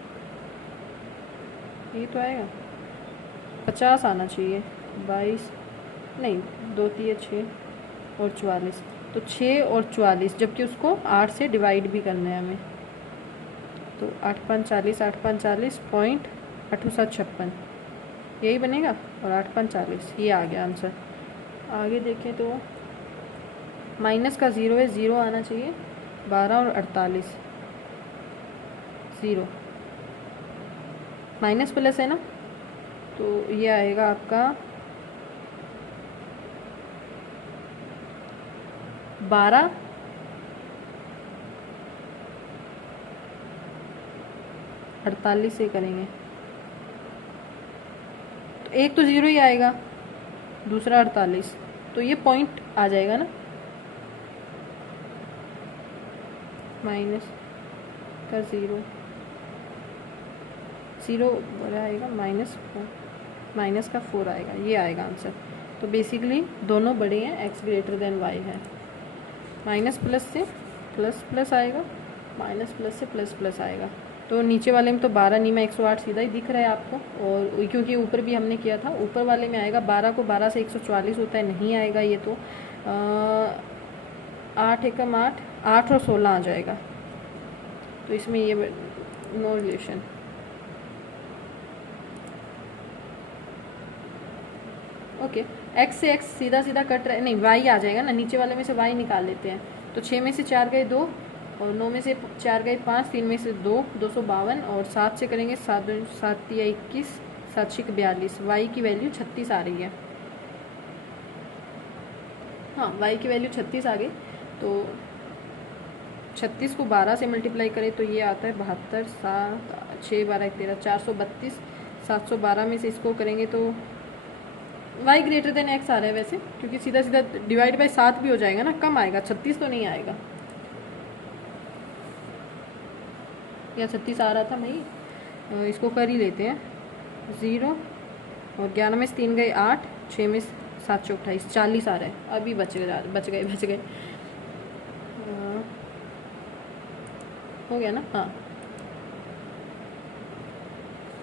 ये तो आएगा 50 आना चाहिए। 22 नहीं, 2 3 6 और 44, तो 6 और 44, जबकि उसको 8 से डिवाइड भी करना है हमें, तो 8 5 40, 8 5 40, पॉइंट 8 7 56, यही बनेगा, और 8 5 40, ये आ गया आंसर। आगे देखें तो माइनस का 0 है, 0 आना चाहिए। 12 और 48 0, माइनस प्लस है ना, तो ये आएगा आपका 12 48 से करेंगे तो एक तो 0 ही आएगा, दूसरा 48, तो ये पॉइंट आ जाएगा ना, माइनस का 0 0 आएगा, माइनस का 4 आएगा, ये आएगा आंसर। तो बेसिकली दोनों बड़े हैं, x ग्रेटर देन y है। माइनस प्लस से प्लस प्लस आएगा, माइनस प्लस से प्लस प्लस आएगा, तो नीचे वाले में तो 12 नीमा 108 सीधा ही दिख रहा है आपको, और क्योंकि ऊपर भी हमने किया था, ऊपर वाले में आएगा 12 को 12 से 144 होता है, नहीं आएगा ये, तो 8 एकम 8, 8 और 16 आ जाएगा, तो इसमें ये नो रिलेशन। ओके, x से x सीधा सीधा कट रहा है, नहीं y आ जाएगा ना, नीचे वाले में से y निकाल लेते हैं, तो 6 में से 4 गए 2, और 9 में से 4 गए 5, 3 में से 2 252, और 7 से करेंगे 7 7 या 21, 7 6 42, y की वैल्यू 36 आ रही है, हाँ y की वैल्यू 36 आ गई, तो 36 को 12 से मल्टीप्लाई करें तो ये आता है 72, 7 6 12 13 432। 712 में से इसको करेंगे तो y ग्रेटर देन x आ रहा है वैसे, क्योंकि सीधा सीधा डिवाइड बाई 7 भी हो जाएगा ना, कम आएगा, 36 तो नहीं आएगा, या 36 आ रहा था भाई। इसको कर ही लेते हैं 0 और 11 में से 3 गए 8, 6 में 7 चौक 28, 40 आ रहा है। अभी बच गए हो गया ना। हाँ,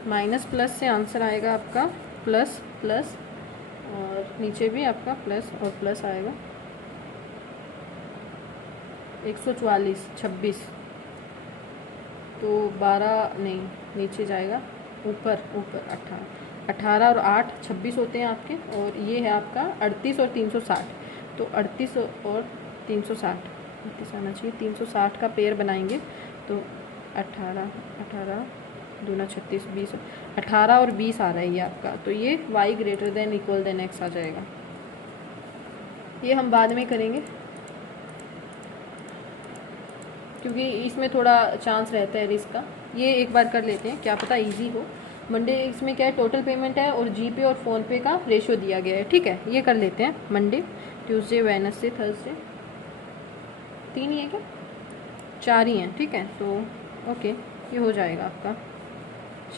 माइनस प्लस से आंसर आएगा आपका प्लस प्लस, और नीचे भी आपका प्लस और प्लस आएगा। 144 26 तो 12 नहीं, नीचे जाएगा, ऊपर 18 और 8 26 होते हैं आपके, और ये है आपका 38 और 360। तो 38 और 360, 38 आना चाहिए, 360 का पेयर बनाएंगे तो 18 दूना 36 20, 18 और 20 आ रहा है ये आपका। तो ये y greater than equal than x आ जाएगा। ये हम बाद में करेंगे क्योंकि इसमें थोड़ा चांस रहता है रिस्क का। ये एक बार कर लेते हैं, क्या पता इजी हो। मंडे इसमें क्या है, टोटल पेमेंट है और जीपे और फ़ोनपे का रेशो दिया गया है, ठीक है। ये कर लेते हैं, मंडे ट्यूसडे वेडनेसडे थर्सडे, 3 ही है क्या, 4 ही हैं, ठीक है। तो ओके, ये हो जाएगा आपका,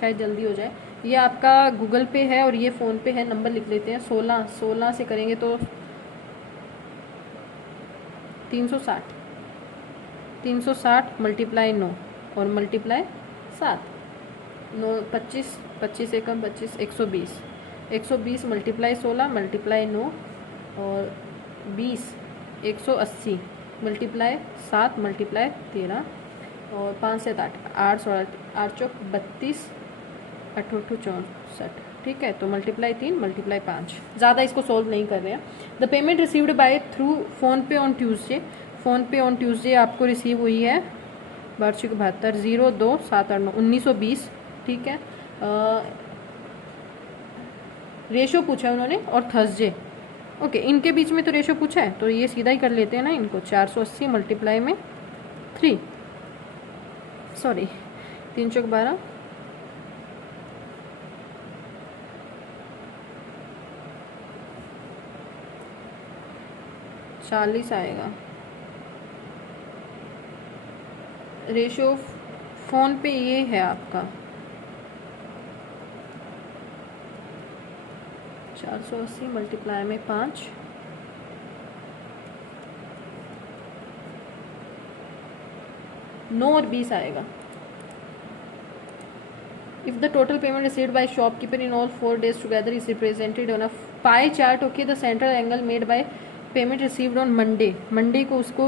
शायद जल्दी हो जाए। ये आपका गूगल पे है और ये फ़ोनपे है, नंबर लिख लेते हैं। 16 से करेंगे तो 360 मल्टीप्लाई 9 और मल्टीप्लाई 7, 9 25 25 एकम 25 120 मल्टीप्लाई 16 मल्टीप्लाई 9 और 20 180 मल्टीप्लाई 7 मल्टीप्लाई 13 और 5 से 8 8 चौक 32 8 64, ठीक है। तो मल्टीप्लाई 3 मल्टीप्लाई 5, ज़्यादा इसको सोल्व नहीं कर रहे हैं। The payment received by through PhonePe on Tuesday, PhonePe on Tuesday आपको रिसीव हुई है वार्षिक 72 02 7 8 9 1920, ठीक है। रेशो पूछा है उन्होंने और थर्सडे, ओके, इनके बीच में तो रेशो पूछा है, तो ये सीधा ही कर लेते हैं ना इनको। 480 मल्टीप्लाई में 3 सॉरी 3 चौक 12 40 आएगा। रेशो फ़ोन पे ये है आपका 480 मल्टीप्लाई में 5, 9 और 20 आएगा। If the total payment received by shopkeeper in all 4 days together is represented on a pie chart, okay, the central angle made by payment received on Monday को उसको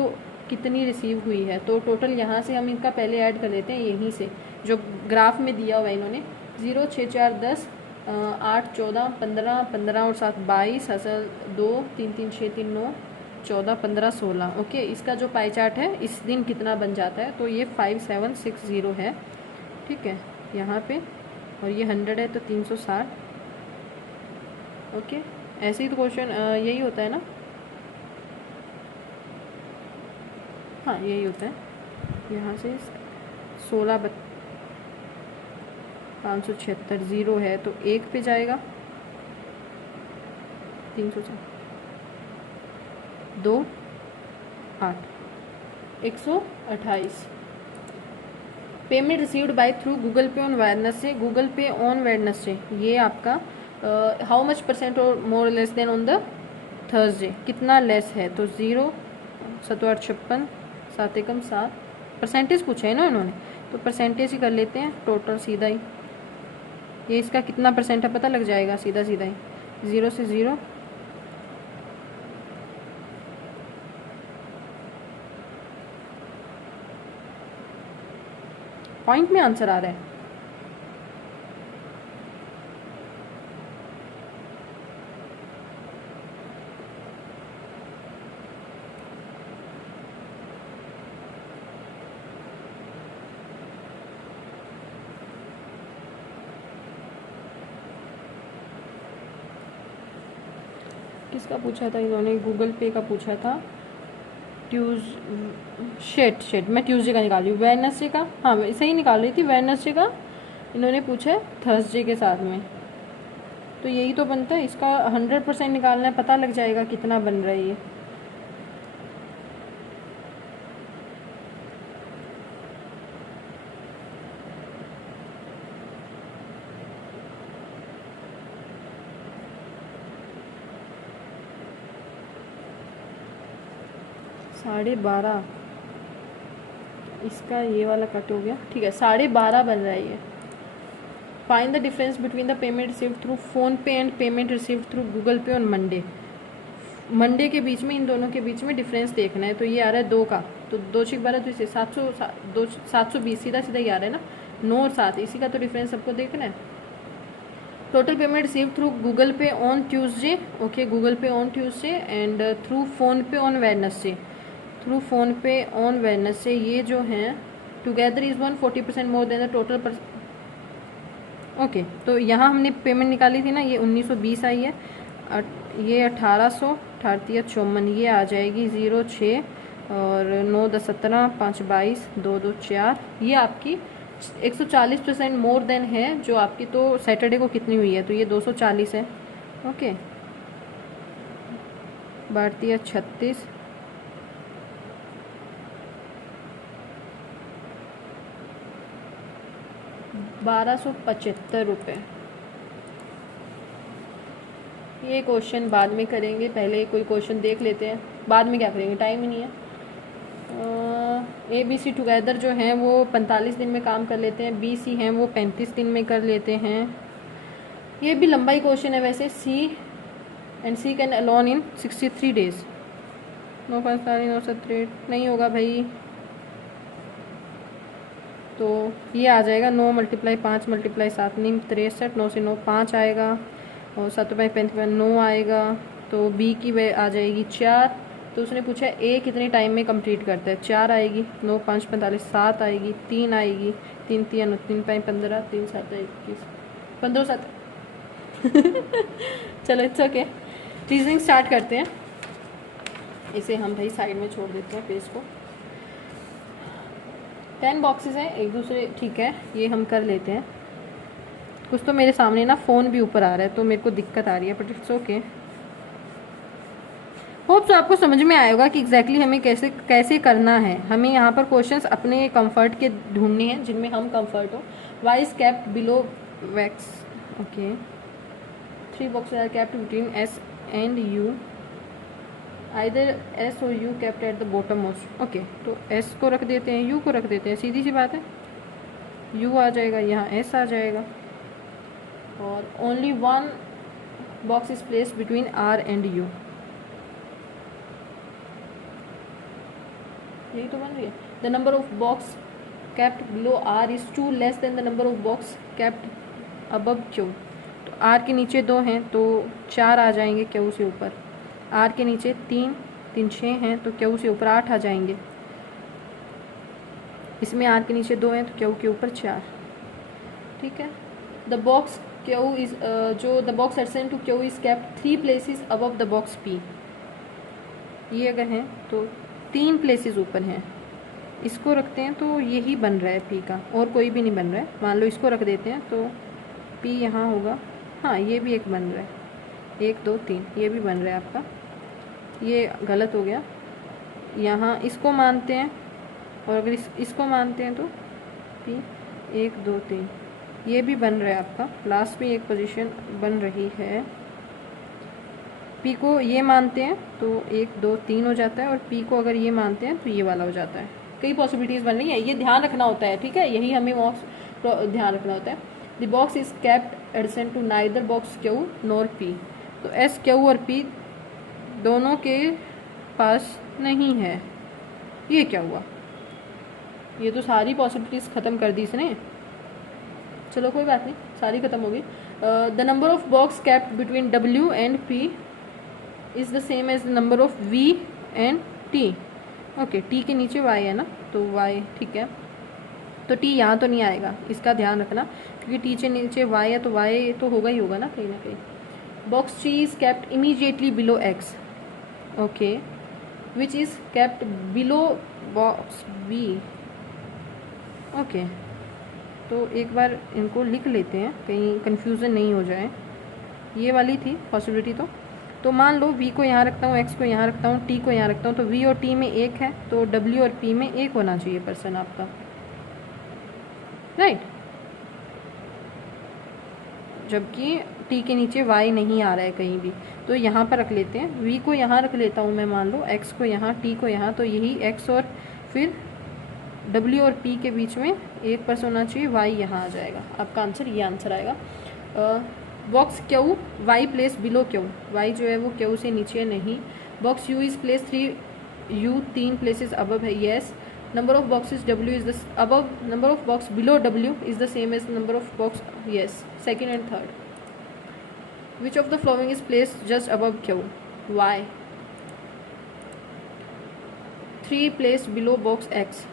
कितनी रिसीव हुई है, तो टोटल यहाँ से हम इनका पहले ऐड कर लेते हैं, यहीं से जो ग्राफ में दिया हुआ है इन्होंने। 0 6 4 10 8 14 15 15 और 7 22 असल 2 3 3 6 3 9 14 15 16, ओके। इसका जो पाई चार्ट है इस दिन कितना बन जाता है, तो ये 5760 है, ठीक है, यहाँ पे। और ये 100 है तो 360, ओके। ऐसे ही तो क्वेश्चन यही होता है ना, हाँ यही होता है। यहाँ से 16 576 0 है तो 1 पे जाएगा, 304 2 8 128। Payment received by through Google Pay on Wednesday, Google Pay on Wednesday, ये आपका हाउ मच परसेंट और more less than on the Thursday, कितना लेस है, तो 0 7 8 56 7 एकम 7, परसेंटेज पूछा है ना इन्होंने, तो परसेंटेज ही कर लेते हैं टोटल सीधा ही। ये इसका कितना परसेंट है पता लग जाएगा सीधा ही, 0 से 0 पॉइंट में आंसर आ रहा है। किसका पूछा था इन्होंने, गूगल पे का पूछा था, ट्यूज शेट मैं ट्यूसडे का निकाल रही हूँ, वेडनेसडे का, हाँ मैं सही निकाल रही थी, वेडनेसडे का इन्होंने पूछा है थर्सडे के साथ में, तो यही तो बनता है। इसका 100% निकालना है, पता लग जाएगा कितना बन रहा है ये। $12.5, इसका ये वाला कट हो गया, ठीक है, $12.5 बन रहा है ये। Find the difference between the payment received through PhonePe and payment received through Google Pay on Monday. Monday के बीच में, इन दोनों के बीच में डिफरेंस देखना है। तो ये आ रहा है 2 का, तो 2 × 12 तो 720, सीधा सीधा ही आ रहा है ना, 9 और 7, इसी का तो डिफरेंस सबको देखना है। Total payment receive through Google Pay on Tuesday, okay, Google Pay on Tuesday and through phone पे ऑन वेडनेसडे, थ्रू फोन पे ऑन वेडनेसडे, ये जो हैं together is 140% more than the total पर। ओके, तो यहाँ हमने पेमेंट निकाली थी ना, ये 1920 आई है, ये 1800, 1854, ये आ जाएगी 06 और 9 10 17 5 22 2 2 4, ये आपकी 140% मोर देन है जो आपकी। तो सैटरडे को कितनी हुई है, तो ये 240 है, ओके, भारतीय 36, ₹1275। ये क्वेश्चन बाद में करेंगे, पहले कोई क्वेश्चन देख लेते हैं, बाद में क्या करेंगे, टाइम ही नहीं है। ABC टुगेदर जो हैं वो 45 दिन में काम कर लेते हैं, BC हैं वो 35 दिन में कर लेते हैं। ये भी लंबा ही क्वेश्चन है वैसे। C can alone in 63 days. 9 5 9 7 नहीं होगा भाई, तो ये आ जाएगा 9 × 5 × 7 9 63, 9 से 9 5 आएगा और 7 × 5 35 9 आएगा। तो B की वे आ जाएगी 4। तो उसने पूछा A कितने टाइम में कंप्लीट करता है, 4 आएगी, 9 5 45 7 आएगी, 3 आएगी, 3 3 3 5 15 3 7 21 15 7 चलो इट्स ओके, रीजनिंग स्टार्ट करते हैं। इसे हम भाई साइड में छोड़ देते हैं पेज को। 10 बॉक्सेस हैं एक दूसरे, ठीक है, ये हम कर लेते हैं। कुछ तो मेरे सामने ना फ़ोन भी ऊपर आ रहा है तो मेरे को दिक्कत आ रही है, बट इट्स ओके। होप तो आपको समझ में आएगा कि एग्जैक्टली हमें कैसे कैसे करना है। हमें यहाँ पर क्वेश्चंस अपने कंफर्ट के ढूंढने हैं जिनमें हम कंफर्ट हो। Y is kept below wax, okay, 3 boxes are kept between S and U, either S और U kept at the bottom most, okay, तो S को रख देते हैं, U को रख देते हैं, सीधी सी बात है, U आ जाएगा, यहाँ S आ जाएगा, और only 1 box is place between R and U। यही तो बन रही है। The number of box kept below R is 2 less than the number of box kept above Q। तो R के नीचे 2 हैं तो 4 आ जाएंगे Q से ऊपर, R के नीचे 3 3 6 हैं तो Q से ऊपर 8 आ जाएंगे। इसमें R के नीचे 2 हैं तो Q के ऊपर 4, ठीक है। द बॉक्स Q इज जो the box adjacent to Q is kept 3 places above the box P। ये अगर हैं तो 3 प्लेसेस ऊपर हैं, इसको रखते हैं तो यही बन रहा है P का, और कोई भी नहीं बन रहा है। मान लो इसको रख देते हैं तो P यहाँ होगा, हाँ ये भी एक बन रहा है, 1 2 3 ये भी बन रहा है आपका, ये गलत हो गया। यहाँ इसको मानते हैं और अगर इसको मानते हैं तो P 1 2 3 ये भी बन रहा है आपका। लास्ट में एक पोजीशन बन रही है, P को ये मानते हैं तो 1 2 3 हो जाता है, और P को अगर ये मानते हैं तो ये वाला हो जाता है। कई पॉसिबिलिटीज़ बन रही है, ये ध्यान रखना होता है, ठीक है, यही हमें बॉक्स ध्यान रखना होता है। The box is kept adjacent to neither box Q nor P। तो S Q और P दोनों के पास नहीं है। ये क्या हुआ, ये तो सारी पॉसिबिलिटीज़ ख़त्म कर दी इसने। चलो कोई बात नहीं, सारी ख़त्म हो गई। The number of box kept between W and P is the same as the number of V and T। Okay, T के नीचे Y है ना, तो Y, ठीक है, तो T यहाँ तो नहीं आएगा, इसका ध्यान रखना, क्योंकि T के नीचे Y है तो Y तो होगा ही होगा ना कहीं ना कहीं। Box 3 is kept immediately below X, okay, which is kept below box B. Okay, तो एक बार इनको लिख लेते हैं, कहीं कन्फ्यूज़न नहीं हो जाए। ये वाली थी पॉसिबिलिटी। तो मान लो v को यहाँ रखता हूँ, x को यहाँ रखता हूँ, t को यहाँ रखता हूँ, तो v और t में एक है, तो w और p में एक होना चाहिए पर्सन आपका, राइट। जबकि t के नीचे y नहीं आ रहा है कहीं भी, तो यहाँ पर रख लेते हैं। v को यहाँ रख लेता हूँ मैं, मान लो x को यहाँ, t को यहाँ, तो यही x और फिर w और p के बीच में एक पर्सन होना चाहिए, y यहाँ आ जाएगा। आपका आंसर ये आंसर आएगा। Box Q Y place below Q, Y जो है वो क्यू से नीचे नहीं। Box U is place 3 U 3 places above है, yes. Number of boxes W is the above, number of box below W is the same as number of box, yes, second and third. Which of the following is place just above Q, Y. 3 place below box X,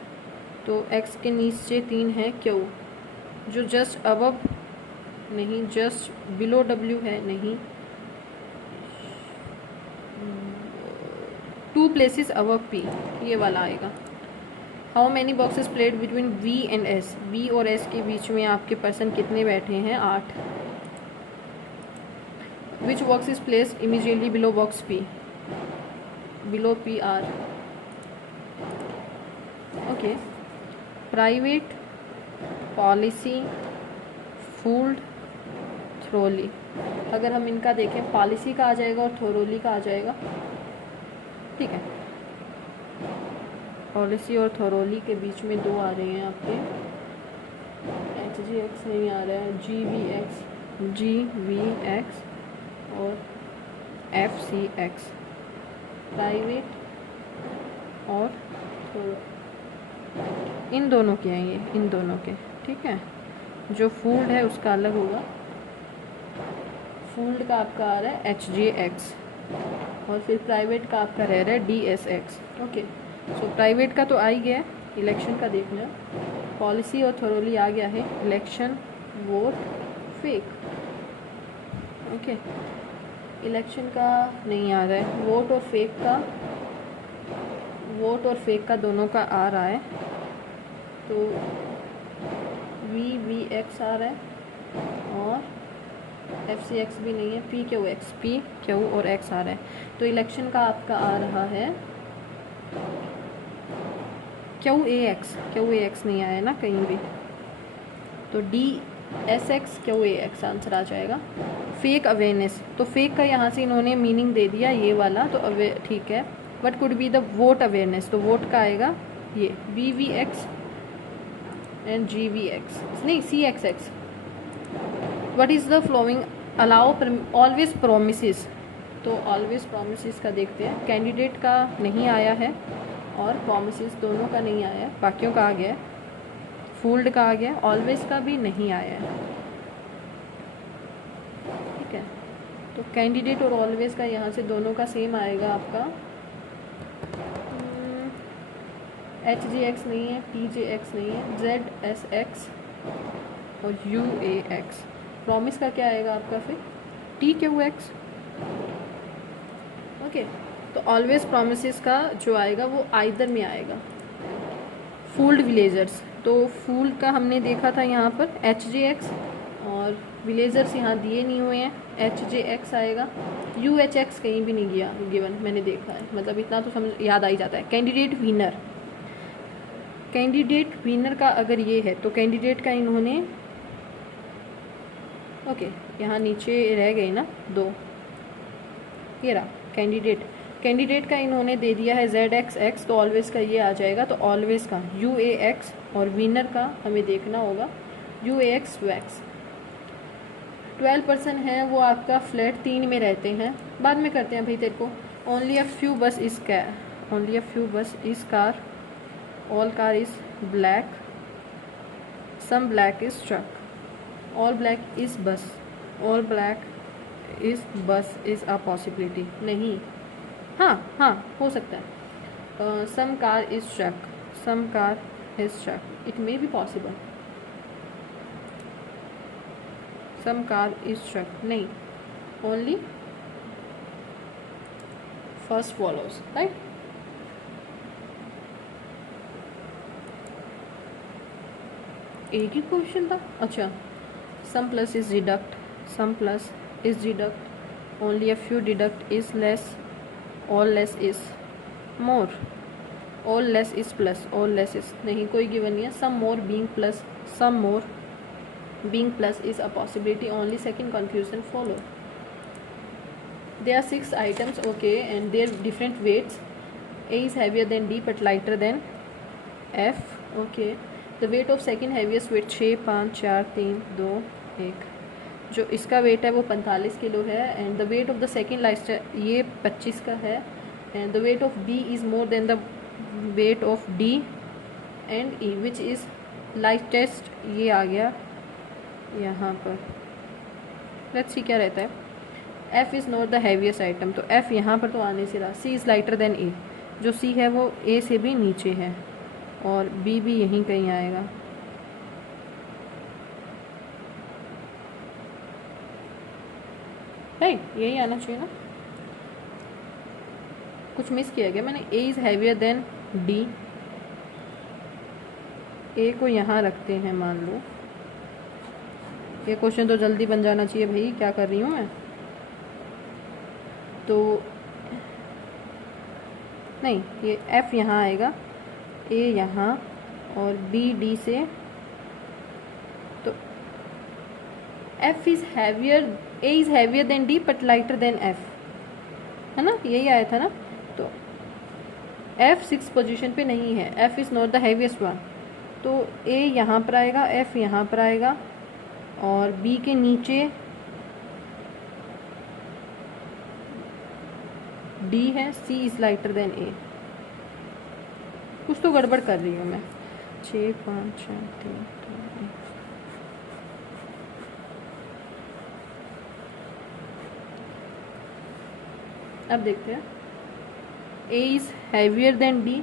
तो X के नीचे 3 है Q, जो just above नहीं, just below W है नहीं। 2 places above P, ये वाला आएगा। How many boxes placed between V and S, B और एस के बीच में आपके पर्सन कितने बैठे हैं, 8। Which box is placed immediately below box P, below P R. Okay, private, policy, fooled, thoroughly. अगर हम इनका देखें, पॉलिसी का आ जाएगा और थोरोली का आ जाएगा, ठीक है। पॉलिसी और थोरोली के बीच में 2 आ रहे हैं आपके, एच जी एक्स नहीं आ रहा है, जी वी एक्स और एफ सी एक्स, प्राइवेट और इन दोनों के हैं ये, इन दोनों के, ठीक है। जो फूल्ड है उसका अलग होगा, फूल्ड का आपका आ रहा है एच जे एक्स और फिर प्राइवेट का आपका रह रहा है D S x. Okay, so private का तो आ ही गया है, इलेक्शन का देखना। पॉलिसी और थोरोली आ गया है, election, vote, fake. Okay, election का नहीं आ रहा है, वोट और फेक का दोनों का आ रहा है, तो वी एक्स आ रहा है और एफ सी एक्स भी नहीं है, पी क्यू और एक्स आ रहा है। तो इलेक्शन का आपका आ रहा है क्यू ए एक्स नहीं आया ना कहीं भी, तो D S X Q A X answer आ जाएगा। फेक अवेयरनेस, तो फेक का यहाँ से इन्होंने मीनिंग दे दिया ये वाला, तो ठीक है। What could be the vote awareness, तो वोट का आएगा ये V V X and G V X, नहीं C X X. What is the following allow always promise, तो ऑलवेज प्रोमिस का देखते हैं। कैंडिडेट का नहीं आया है और प्रोमिस दोनों का नहीं आया है, बाकियों का आ गया है। फूल्ड का आ गया, ऑलवेज का भी नहीं आया है, ठीक है। तो कैंडिडेट और ऑलवेज का यहाँ से दोनों का सेम आएगा आपका। एच जी एक्स नहीं है, पी जे एक्स नहीं है, जेड एस एक्स और यू ए एक्स। प्रॉमिस का क्या आएगा आपका फिर, टी क्यू एक्स। ओके, तो ऑलवेज प्रॉमिसेस का जो आएगा वो आइदर में आएगा। फूल्ड विलेजर्स, तो फूल्ड का हमने देखा था यहाँ पर एच जे एक्स और विलेजर्स यहाँ दिए नहीं हुए हैं, एच जे एक्स आएगा। यू एच एक्स कहीं भी नहीं गया गिवन, मैंने देखा है, मतलब इतना तो समझ याद आ ही जाता है। कैंडिडेट विनर, कैंडिडेट विनर का अगर ये है तो कैंडिडेट का इन्होंने ओके यहाँ नीचे रह गए ना 2, ये रहा कैंडिडेट का इन्होंने दे दिया है जेड एक्स एक्स, तो ऑलवेज का ये आ जाएगा। तो ऑलवेज का यू ए एक्स और विनर का हमें देखना होगा यू ए एक्स वैक्स। 12% है वो आपका फ्लैट 3 में रहते हैं, बाद में करते हैं भाई तेरे को। Only a few bus is car, all car is black, some black is truck, all black is bus, all black is bus is a possibility नहीं, हाँ हो सकता है। Some car is truck, it may be possible. Some car is truck नहीं, only first follows, right. एक ही question था। अच्छा, some plus is deduct, some plus is deduct, only a few deduct is less, all less is more, all less is plus, all less is नहीं, कोई given नहीं है। Some more being plus some more being plus is a possibility, only second confusion follow. There are 6 items, okay, and their different weights. A is heavier than D but lighter than F, okay. The weight of second heaviest weight 6, 5, 4, 3, 2, 1, जो इसका wait है वो 45 kilo है। And the weight of the second lighter ये 25 का है। And the weight of B is more than the weight of D and E which is lightest, ये आ गया यहाँ पर। लेट्स सी क्या रहता है। F is not the heaviest item, तो F यहाँ पर तो आने से रहा। C is lighter than A, जो C है वो A से भी नीचे है, और B भी यहीं कहीं आएगा। राइट, यही आना चाहिए ना, कुछ मिस किया गया मैंने। A is heavier than D, A को यहाँ रखते हैं मान लो। ये क्वेश्चन तो जल्दी बन जाना चाहिए भाई, क्या कर रही हूँ मैं। तो नहीं, ये F यहाँ आएगा, A यहाँ, और B D से, तो F is heavier, A is heavier than D but lighter than F, है ना, यही आया था ना। तो F 6 पोजीशन पे नहीं है, F is not the heaviest one, तो A यहाँ पर आएगा, F यहाँ पर आएगा, और B के नीचे D है, C is lighter than A। कुछ तो गड़बड़ कर रही हूँ मैं। 6, 5, 4, 3, 2, 1। अब देखते हैं। A is heavier than D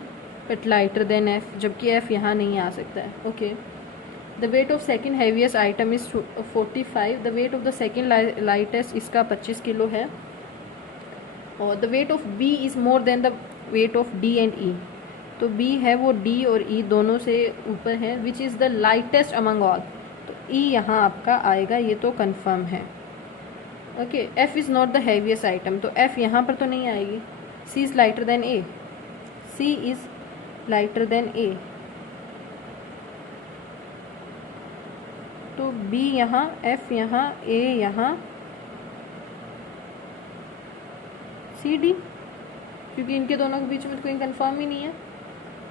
but lighter than F, जबकि F यहाँ नहीं आ सकता है, okay. The weight of second heaviest item is 45, the weight of the second lightest इसका 25 किलो है, और the weight of B is more than the weight of D and E, तो B है वो D और E दोनों से ऊपर है, which is the lightest among all, तो E यहाँ आपका आएगा, ये तो कंफर्म है, okay. F is not the heaviest item, तो F यहाँ पर तो नहीं आएगी। C is lighter than A, C is lighter than A, तो B यहाँ, F यहाँ, A यहाँ, C D, क्योंकि इनके दोनों के बीच में तो कोई कंफर्म ही नहीं है।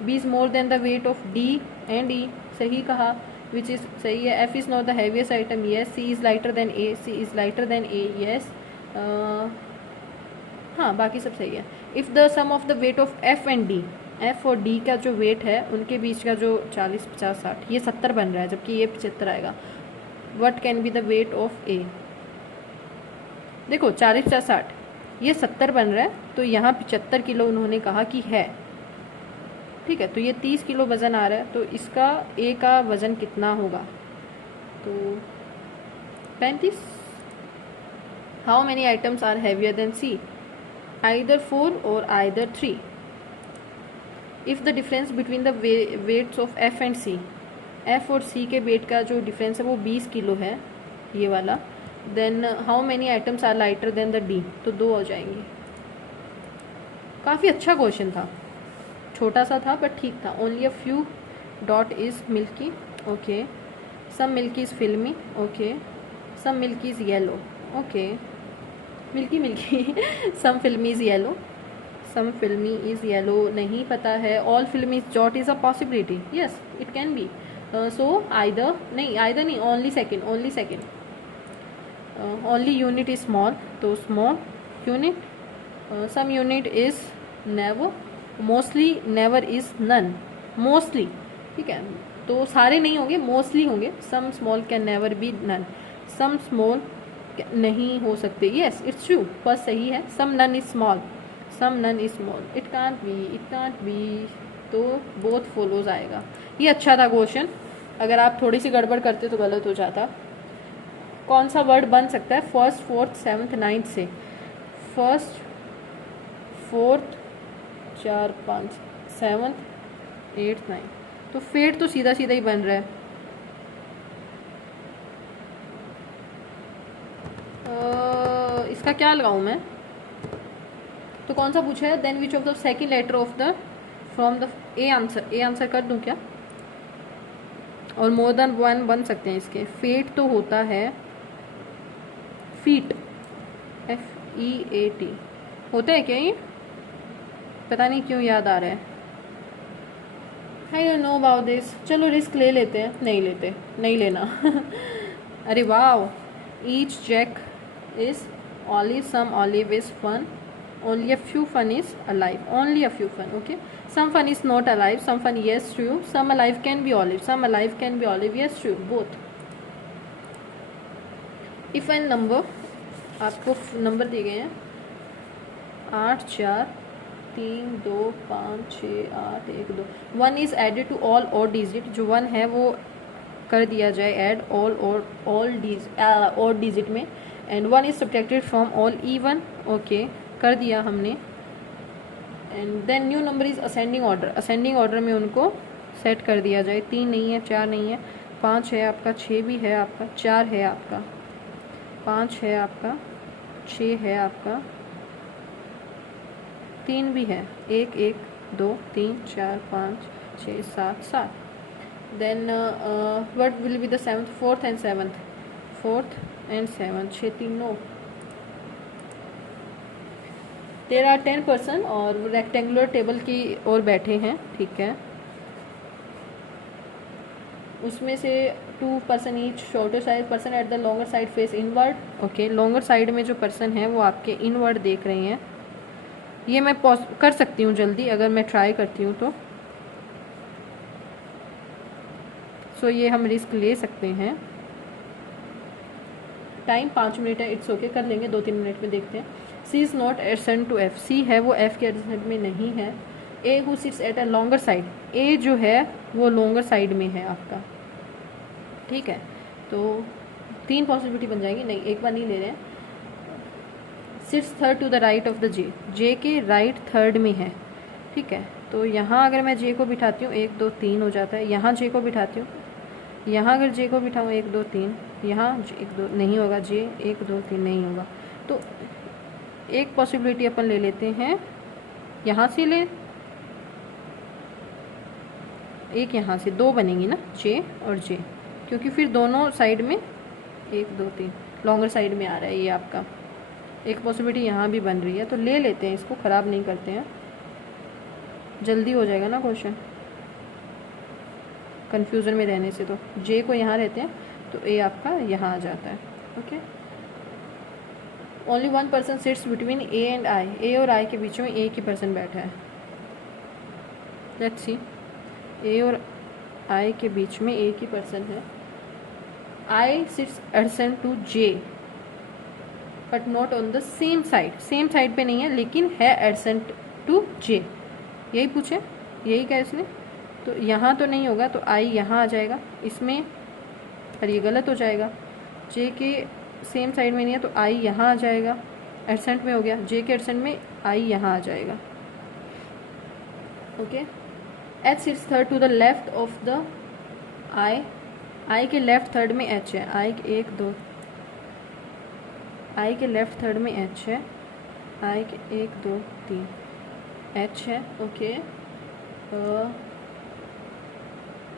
B is more than the weight of D and E, सही कहा, विच इज़ सही है। F is not the heaviest item, yes. C is lighter than A, C is lighter than A, yes. हाँ, बाकी सब सही है। If the sum of the weight of F and D, F और D का जो वेट है उनके बीच का जो 40, 50, 60, ये 70 बन रहा है, जबकि ये 75 आएगा। What can be the weight of A, देखो 40, 50, 60, ये 70 बन रहा है, तो यहाँ 75 किलो उन्होंने कहा कि है, ठीक है। तो ये 30 किलो वज़न आ रहा है, तो इसका A का वज़न कितना होगा, तो 35। How many items are heavier than C, either 4 और either 3। If the difference between the weights of F and C, F और C के वेट का जो डिफरेंस है वो 20 किलो है, ये वाला, then how many items are lighter than the D, तो 2 हो जाएंगे। काफ़ी अच्छा क्वेश्चन था, छोटा सा था बट ठीक था। Only a few dot is milky, okay. Some milky is filmy, okay. Some milky is yellow, okay. Milky milky some filmy is yellow, some filmy is yellow नहीं पता है। All filmy dot is a possibility, yes it can be. So either नहीं, only second, only second. Only unit is small, तो small unit. Some unit is never, mostly never is none, mostly, ठीक है, तो सारे नहीं होंगे, mostly होंगे। Some small can never be none, some small नहीं हो सकते, येस इट्स ट्रू, फर्स्ट सही है। Some none is small, some none is small, it can't be, तो बोथ फॉलोज आएगा। ये अच्छा था क्वेश्चन, अगर आप थोड़ी सी गड़बड़ करते तो गलत हो जाता। कौन सा वर्ड बन सकता है फर्स्ट, फोर्थ, सेवन्थ, नाइन्थ से? First, fourth, 4, 5, seventh, 8th, 9th, तो फेट तो सीधा सीधा ही बन रहा है। इसका क्या लगाऊं मैं? तो कौन सा पूछा है? Then which of the second letter of the from the a answer कर दूं क्या? और मोर देन वन बन सकते हैं इसके। फेट तो होता है फीट, FEAT होता है क्या ये? पता नहीं क्यों याद आ रहा है। I don't know about this. चलो रिस्क ले लेते हैं। नहीं लेते, नहीं लेना। अरे वाह, each jack is only some olive is fun, only a few fun is alive, only a few fun. Okay, some fun is not alive, some fun yes true, some alive can be olive, some alive can be olive, yes true both. if an number, आपको number दिए गए हैं 8 4 3 2 5 6 8 1 2, 1 is added to all odd digit, जो 1 है वो कर दिया जाए ऐड ऑल डिजिट में, and 1 is subtracted from all even. Okay, कर दिया हमने। And then new number is ascending order, ascending order में उनको सेट कर दिया जाए। 3 नहीं है, 4 नहीं है, 5 है आपका, 6 भी है आपका, 4 है आपका, 5 है आपका, 6 है आपका, 3 भी है, 1 1 2 3 4 5 6 7 7। Then what will be the seventh, fourth and seventh, fourth and seventh, 6 3 9। There are 10 person और रेक्टेंगुलर टेबल की ओर बैठे हैं, ठीक है। उसमें से 2 person each shorter side person at the longer side face inward. Okay, longer side में जो पर्सन है वो आपके इनवर्ड देख रहे हैं। ये मैं पॉज कर सकती हूँ जल्दी अगर मैं ट्राई करती हूँ तो। सो ये हम रिस्क ले सकते हैं। टाइम 5 मिनट है, इट्स ओके, कर लेंगे 2-3 मिनट में, देखते हैं। C is not adjacent to F, C है वो एफ के एडसेंट में नहीं है। A who sits at a longer side, A जो है वो लॉन्गर साइड में है आपका, ठीक है। तो 3 पॉसिबिलिटी बन जाएगी, नहीं एक बार नहीं ले रहे हैं। Sits third to the right of the J, J के राइट थर्ड में है, ठीक है। तो यहाँ अगर मैं जे को बिठाती हूँ 1 2 3 हो जाता है। यहाँ जे को बिठाती हूँ, यहाँ अगर जे को बिठाऊँ 1 2 3, यहाँ 1 2 नहीं होगा, जे 1 2 3 नहीं होगा। तो एक पॉसिबिलिटी अपन ले लेते हैं, यहाँ से ले, एक यहाँ से, 2 बनेंगी ना, जे और जे, क्योंकि फिर दोनों साइड में 1 2 3 लॉन्गर साइड में आ रहा है ये आपका। एक पॉसिबिलिटी यहाँ भी बन रही है, तो ले लेते हैं इसको, ख़राब नहीं करते हैं, जल्दी हो जाएगा ना क्वेश्चन कन्फ्यूज़न में रहने से। तो जे को यहाँ रहते हैं तो ए आपका यहाँ आ जाता है। Okay, only 1 person sits between A and I, A और आई के बीच में एक ही पर्सन बैठा है। लेट्स सी, ए और आई के बीच में एक ही पर्सन है। I sits adjacent to J but not on the same side, same side पे नहीं है लेकिन है एडसेंट टू जे, यही पूछे, यही क्या इसने। तो यहाँ तो नहीं होगा, तो आई यहाँ आ जाएगा इसमें, पर ये गलत हो जाएगा। जे के सेम साइड में नहीं है तो आई यहाँ आ जाएगा, एडसेंट में हो गया, जे के एडसेंट में आई यहाँ आ जाएगा। Okay, H sits third to the left of the I, I के लेफ्ट थर्ड में एच है, आई 1 2, आई के लेफ्ट थर्ड में एच है, आई के 1 2 3 एच है। Okay,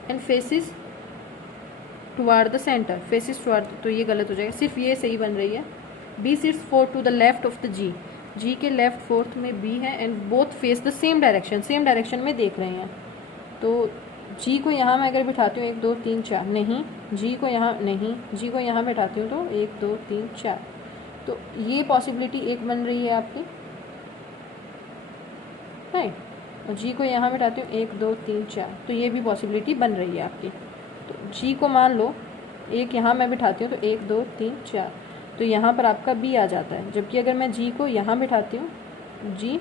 and faces toward the centre, faces toward, तो ये गलत हो जाएगा, सिर्फ ये सही बन रही है। B sits fourth to the left of the G, G के लेफ्ट फोर्थ में बी है, and both face the same direction, same direction में देख रहे हैं। तो जी को यहाँ मैं अगर बिठाती हूँ 1 2 3 4, नहीं, जी को यहाँ नहीं, जी को यहाँ बिठाती हूँ तो 1 2 3 4, तो ये पॉसिबिलिटी एक बन रही है आपकी, राइट। और जी को यहाँ बिठाती हूँ 1 2 3 4, तो ये भी पॉसिबिलिटी बन रही है आपकी। तो जी को मान लो एक यहाँ मैं बिठाती हूँ तो 1 2 3 4, तो यहाँ पर आपका बी आ जाता है। जबकि अगर मैं जी को यहाँ बिठाती हूँ, जी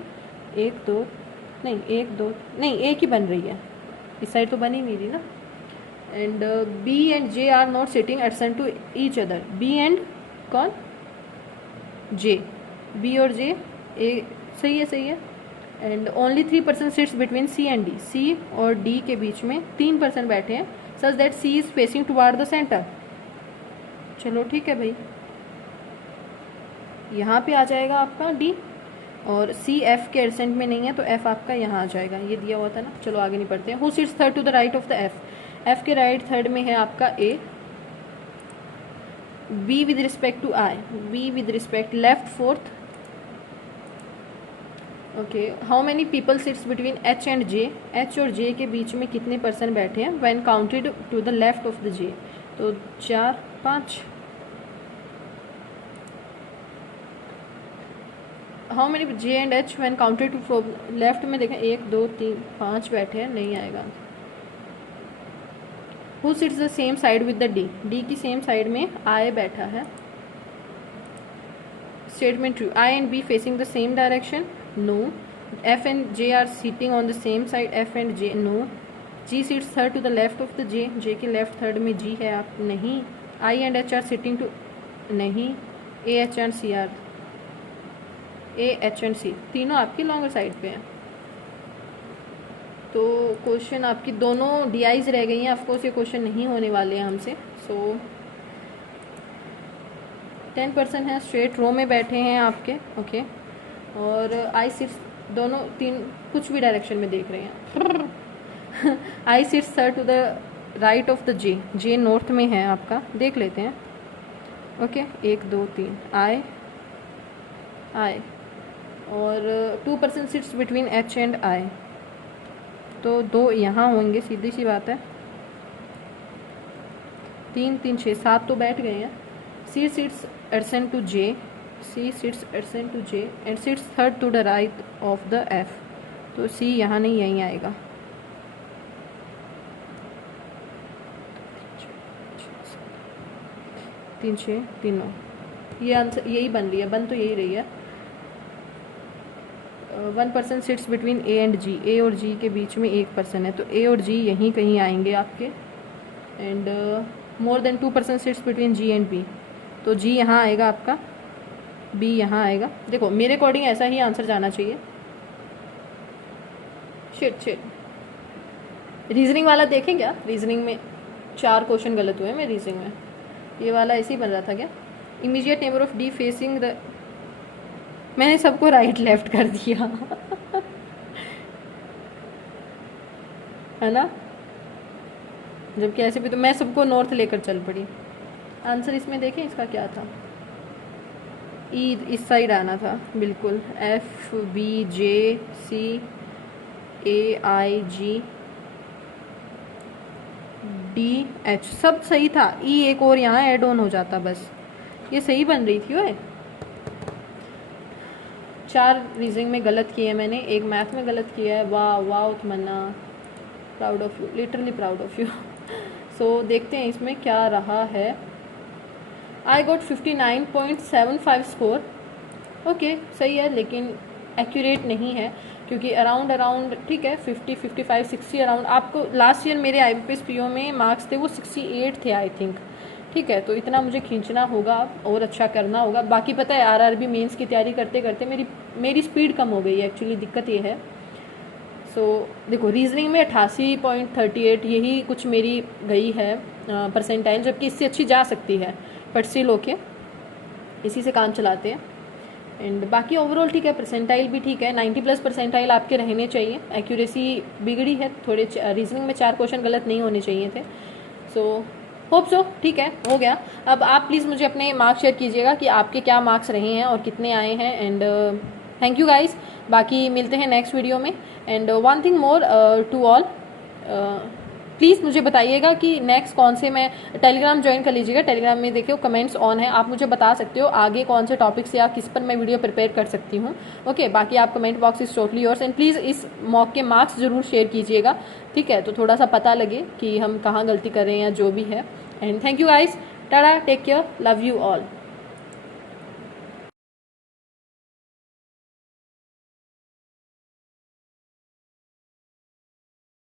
1 2 नहीं 1 2 नहीं, एक ही बन रही है, इस साइड तो बनी नहीं रही ना। And B and J are not sitting adjacent to each other, B and कौन, जे, बी और जे, ए सही है, सही है। And only 3 person sits between C and D, C और डी के बीच में 3 पर्सन बैठे हैं, such that C is facing toward the centre. चलो ठीक है भाई, यहाँ पे आ जाएगा आपका डी, और सी एफ के एडसेंट में नहीं है तो एफ आपका यहाँ आ जाएगा, ये दिया हुआ था ना। चलो आगे नहीं पढ़ते हैं। Who sits third to the right of the F, F के राइट थर्ड में है आपका A. B with respect to I, B with respect left fourth. Okay, how many people sits between H and J, H और J के बीच में कितने person बैठे हैं when counted to the left of the J, तो 4 5। How many J and H when counted to from left में देखें 1 2 3 5 बैठे हैं, नहीं आएगा। Who sits the same side with the D, D की सेम साइड में आई बैठा है। Statement true, I and B facing the same direction, no. F and J are seating on the same side, F and J, no. G seats third to the left of the J, J के left third में G है, आप नहीं। I and H are sitting two, नहीं। A H and C are, A H and C तीनों आपकी longer side पे हैं। तो क्वेश्चन आपकी दोनों डी आईज रह गई हैं। ऑफकोर्स ये क्वेश्चन नहीं होने वाले हैं हमसे। सो 10% है, स्ट्रेट रो में बैठे हैं आपके। ओके, और आई सिट्स दोनों तीन कुछ भी डायरेक्शन में देख रहे हैं। I sits third to the right of the J, J north में है आपका, देख लेते हैं। ओके, 1 2 3 आई आई, और 2% sits between H and I, तो 2 यहाँ होंगे, सीधी सी बात है। 3 3 6 7 तो बैठ गए हैं। C sits adjacent to J, C sits adjacent to J and sits third to the right of the F, तो सी यहाँ नहीं, यहीं आएगा। तीन 6 3 9, ये आंसर यही बन रही है, बन तो यही रही है। 1% सिट्स बिटवीन ए एंड जी, ए और जी के बीच में 1% है, तो ए और जी यहीं कहीं आएंगे आपके। And more than 2% sits between G and B, तो जी यहाँ आएगा आपका, बी यहाँ आएगा। देखो मेरे अकॉर्डिंग ऐसा ही आंसर जाना चाहिए। शिट, रीजनिंग वाला देखें क्या? रीजनिंग में 4 क्वेश्चन गलत हुए हैं मेरे रीजनिंग में, ये वाला ऐसे ही बन रहा था क्या? Immediate neighbour of D facing the, मैंने सबको राइट लेफ्ट कर दिया। है ना, जबकि ऐसे भी तो मैं सबको नॉर्थ लेकर चल पड़ी। आंसर इसमें देखें इसका क्या था, ई इस साइड आना था बिल्कुल। एफ बी जे सी ए आई जी डी एच सब सही था, ई एक और यहाँ ऐड ऑन हो जाता, बस ये सही बन रही थी। ओए 4 रीजनिंग में गलत किए मैंने, एक मैथ में गलत किया है। वाह वाह Tamanna, proud of you, literally proud of you. So देखते हैं इसमें क्या रहा है। I got 59.75 score. ओके सही है, लेकिन एक्यूरेट नहीं है, क्योंकि अराउंड ठीक है 50 55 60 अराउंड। आपको लास्ट ईयर मेरे IBPS PO में मार्क्स थे वो 68 थे आई थिंक, ठीक है। तो इतना मुझे खींचना होगा और अच्छा करना होगा। बाकी पता है RRB मेंस की तैयारी करते करते मेरी स्पीड कम हो गई है, एक्चुअली दिक्कत ये है। सो देखो रीजनिंग में 88.38 यही कुछ मेरी गई है परसेंटाइल, जबकि इससे अच्छी जा सकती है, बट स्टिल ओके, इसी से काम चलाते हैं। एंड बाकी ओवरऑल ठीक है, परसेंटाइल भी ठीक है, 90+ परसेंटाइल आपके रहने चाहिए। एक्यूरेसी बिगड़ी है थोड़े, रीजनिंग में 4 क्वेश्चन गलत नहीं होने चाहिए थे। सो होप सो ठीक है, हो गया। अब आप प्लीज़ मुझे अपने मार्क्स शेयर कीजिएगा कि आपके क्या मार्क्स रहे हैं और कितने आए हैं। एंड थैंक यू गाइस, बाकी मिलते हैं नेक्स्ट वीडियो में। And one thing more to all, please मुझे बताइएगा कि नेक्स्ट कौन से, मैं टेलीग्राम ज्वाइन कर लीजिएगा। टेलीग्राम में देखिए कमेंट्स ऑन है, आप मुझे बता सकते हो आगे कौन से टॉपिक से या किस पर मैं वीडियो प्रिपेयर कर सकती हूँ। ओके, बाकी आप comment box is totally yours. And please इस मॉक के मार्क्स ज़रूर शेयर कीजिएगा, ठीक है, तो थोड़ा सा पता लगे कि हम कहाँ गलती कर रहे हैं या जो भी है। And thank you guys, tata, take care, love you all.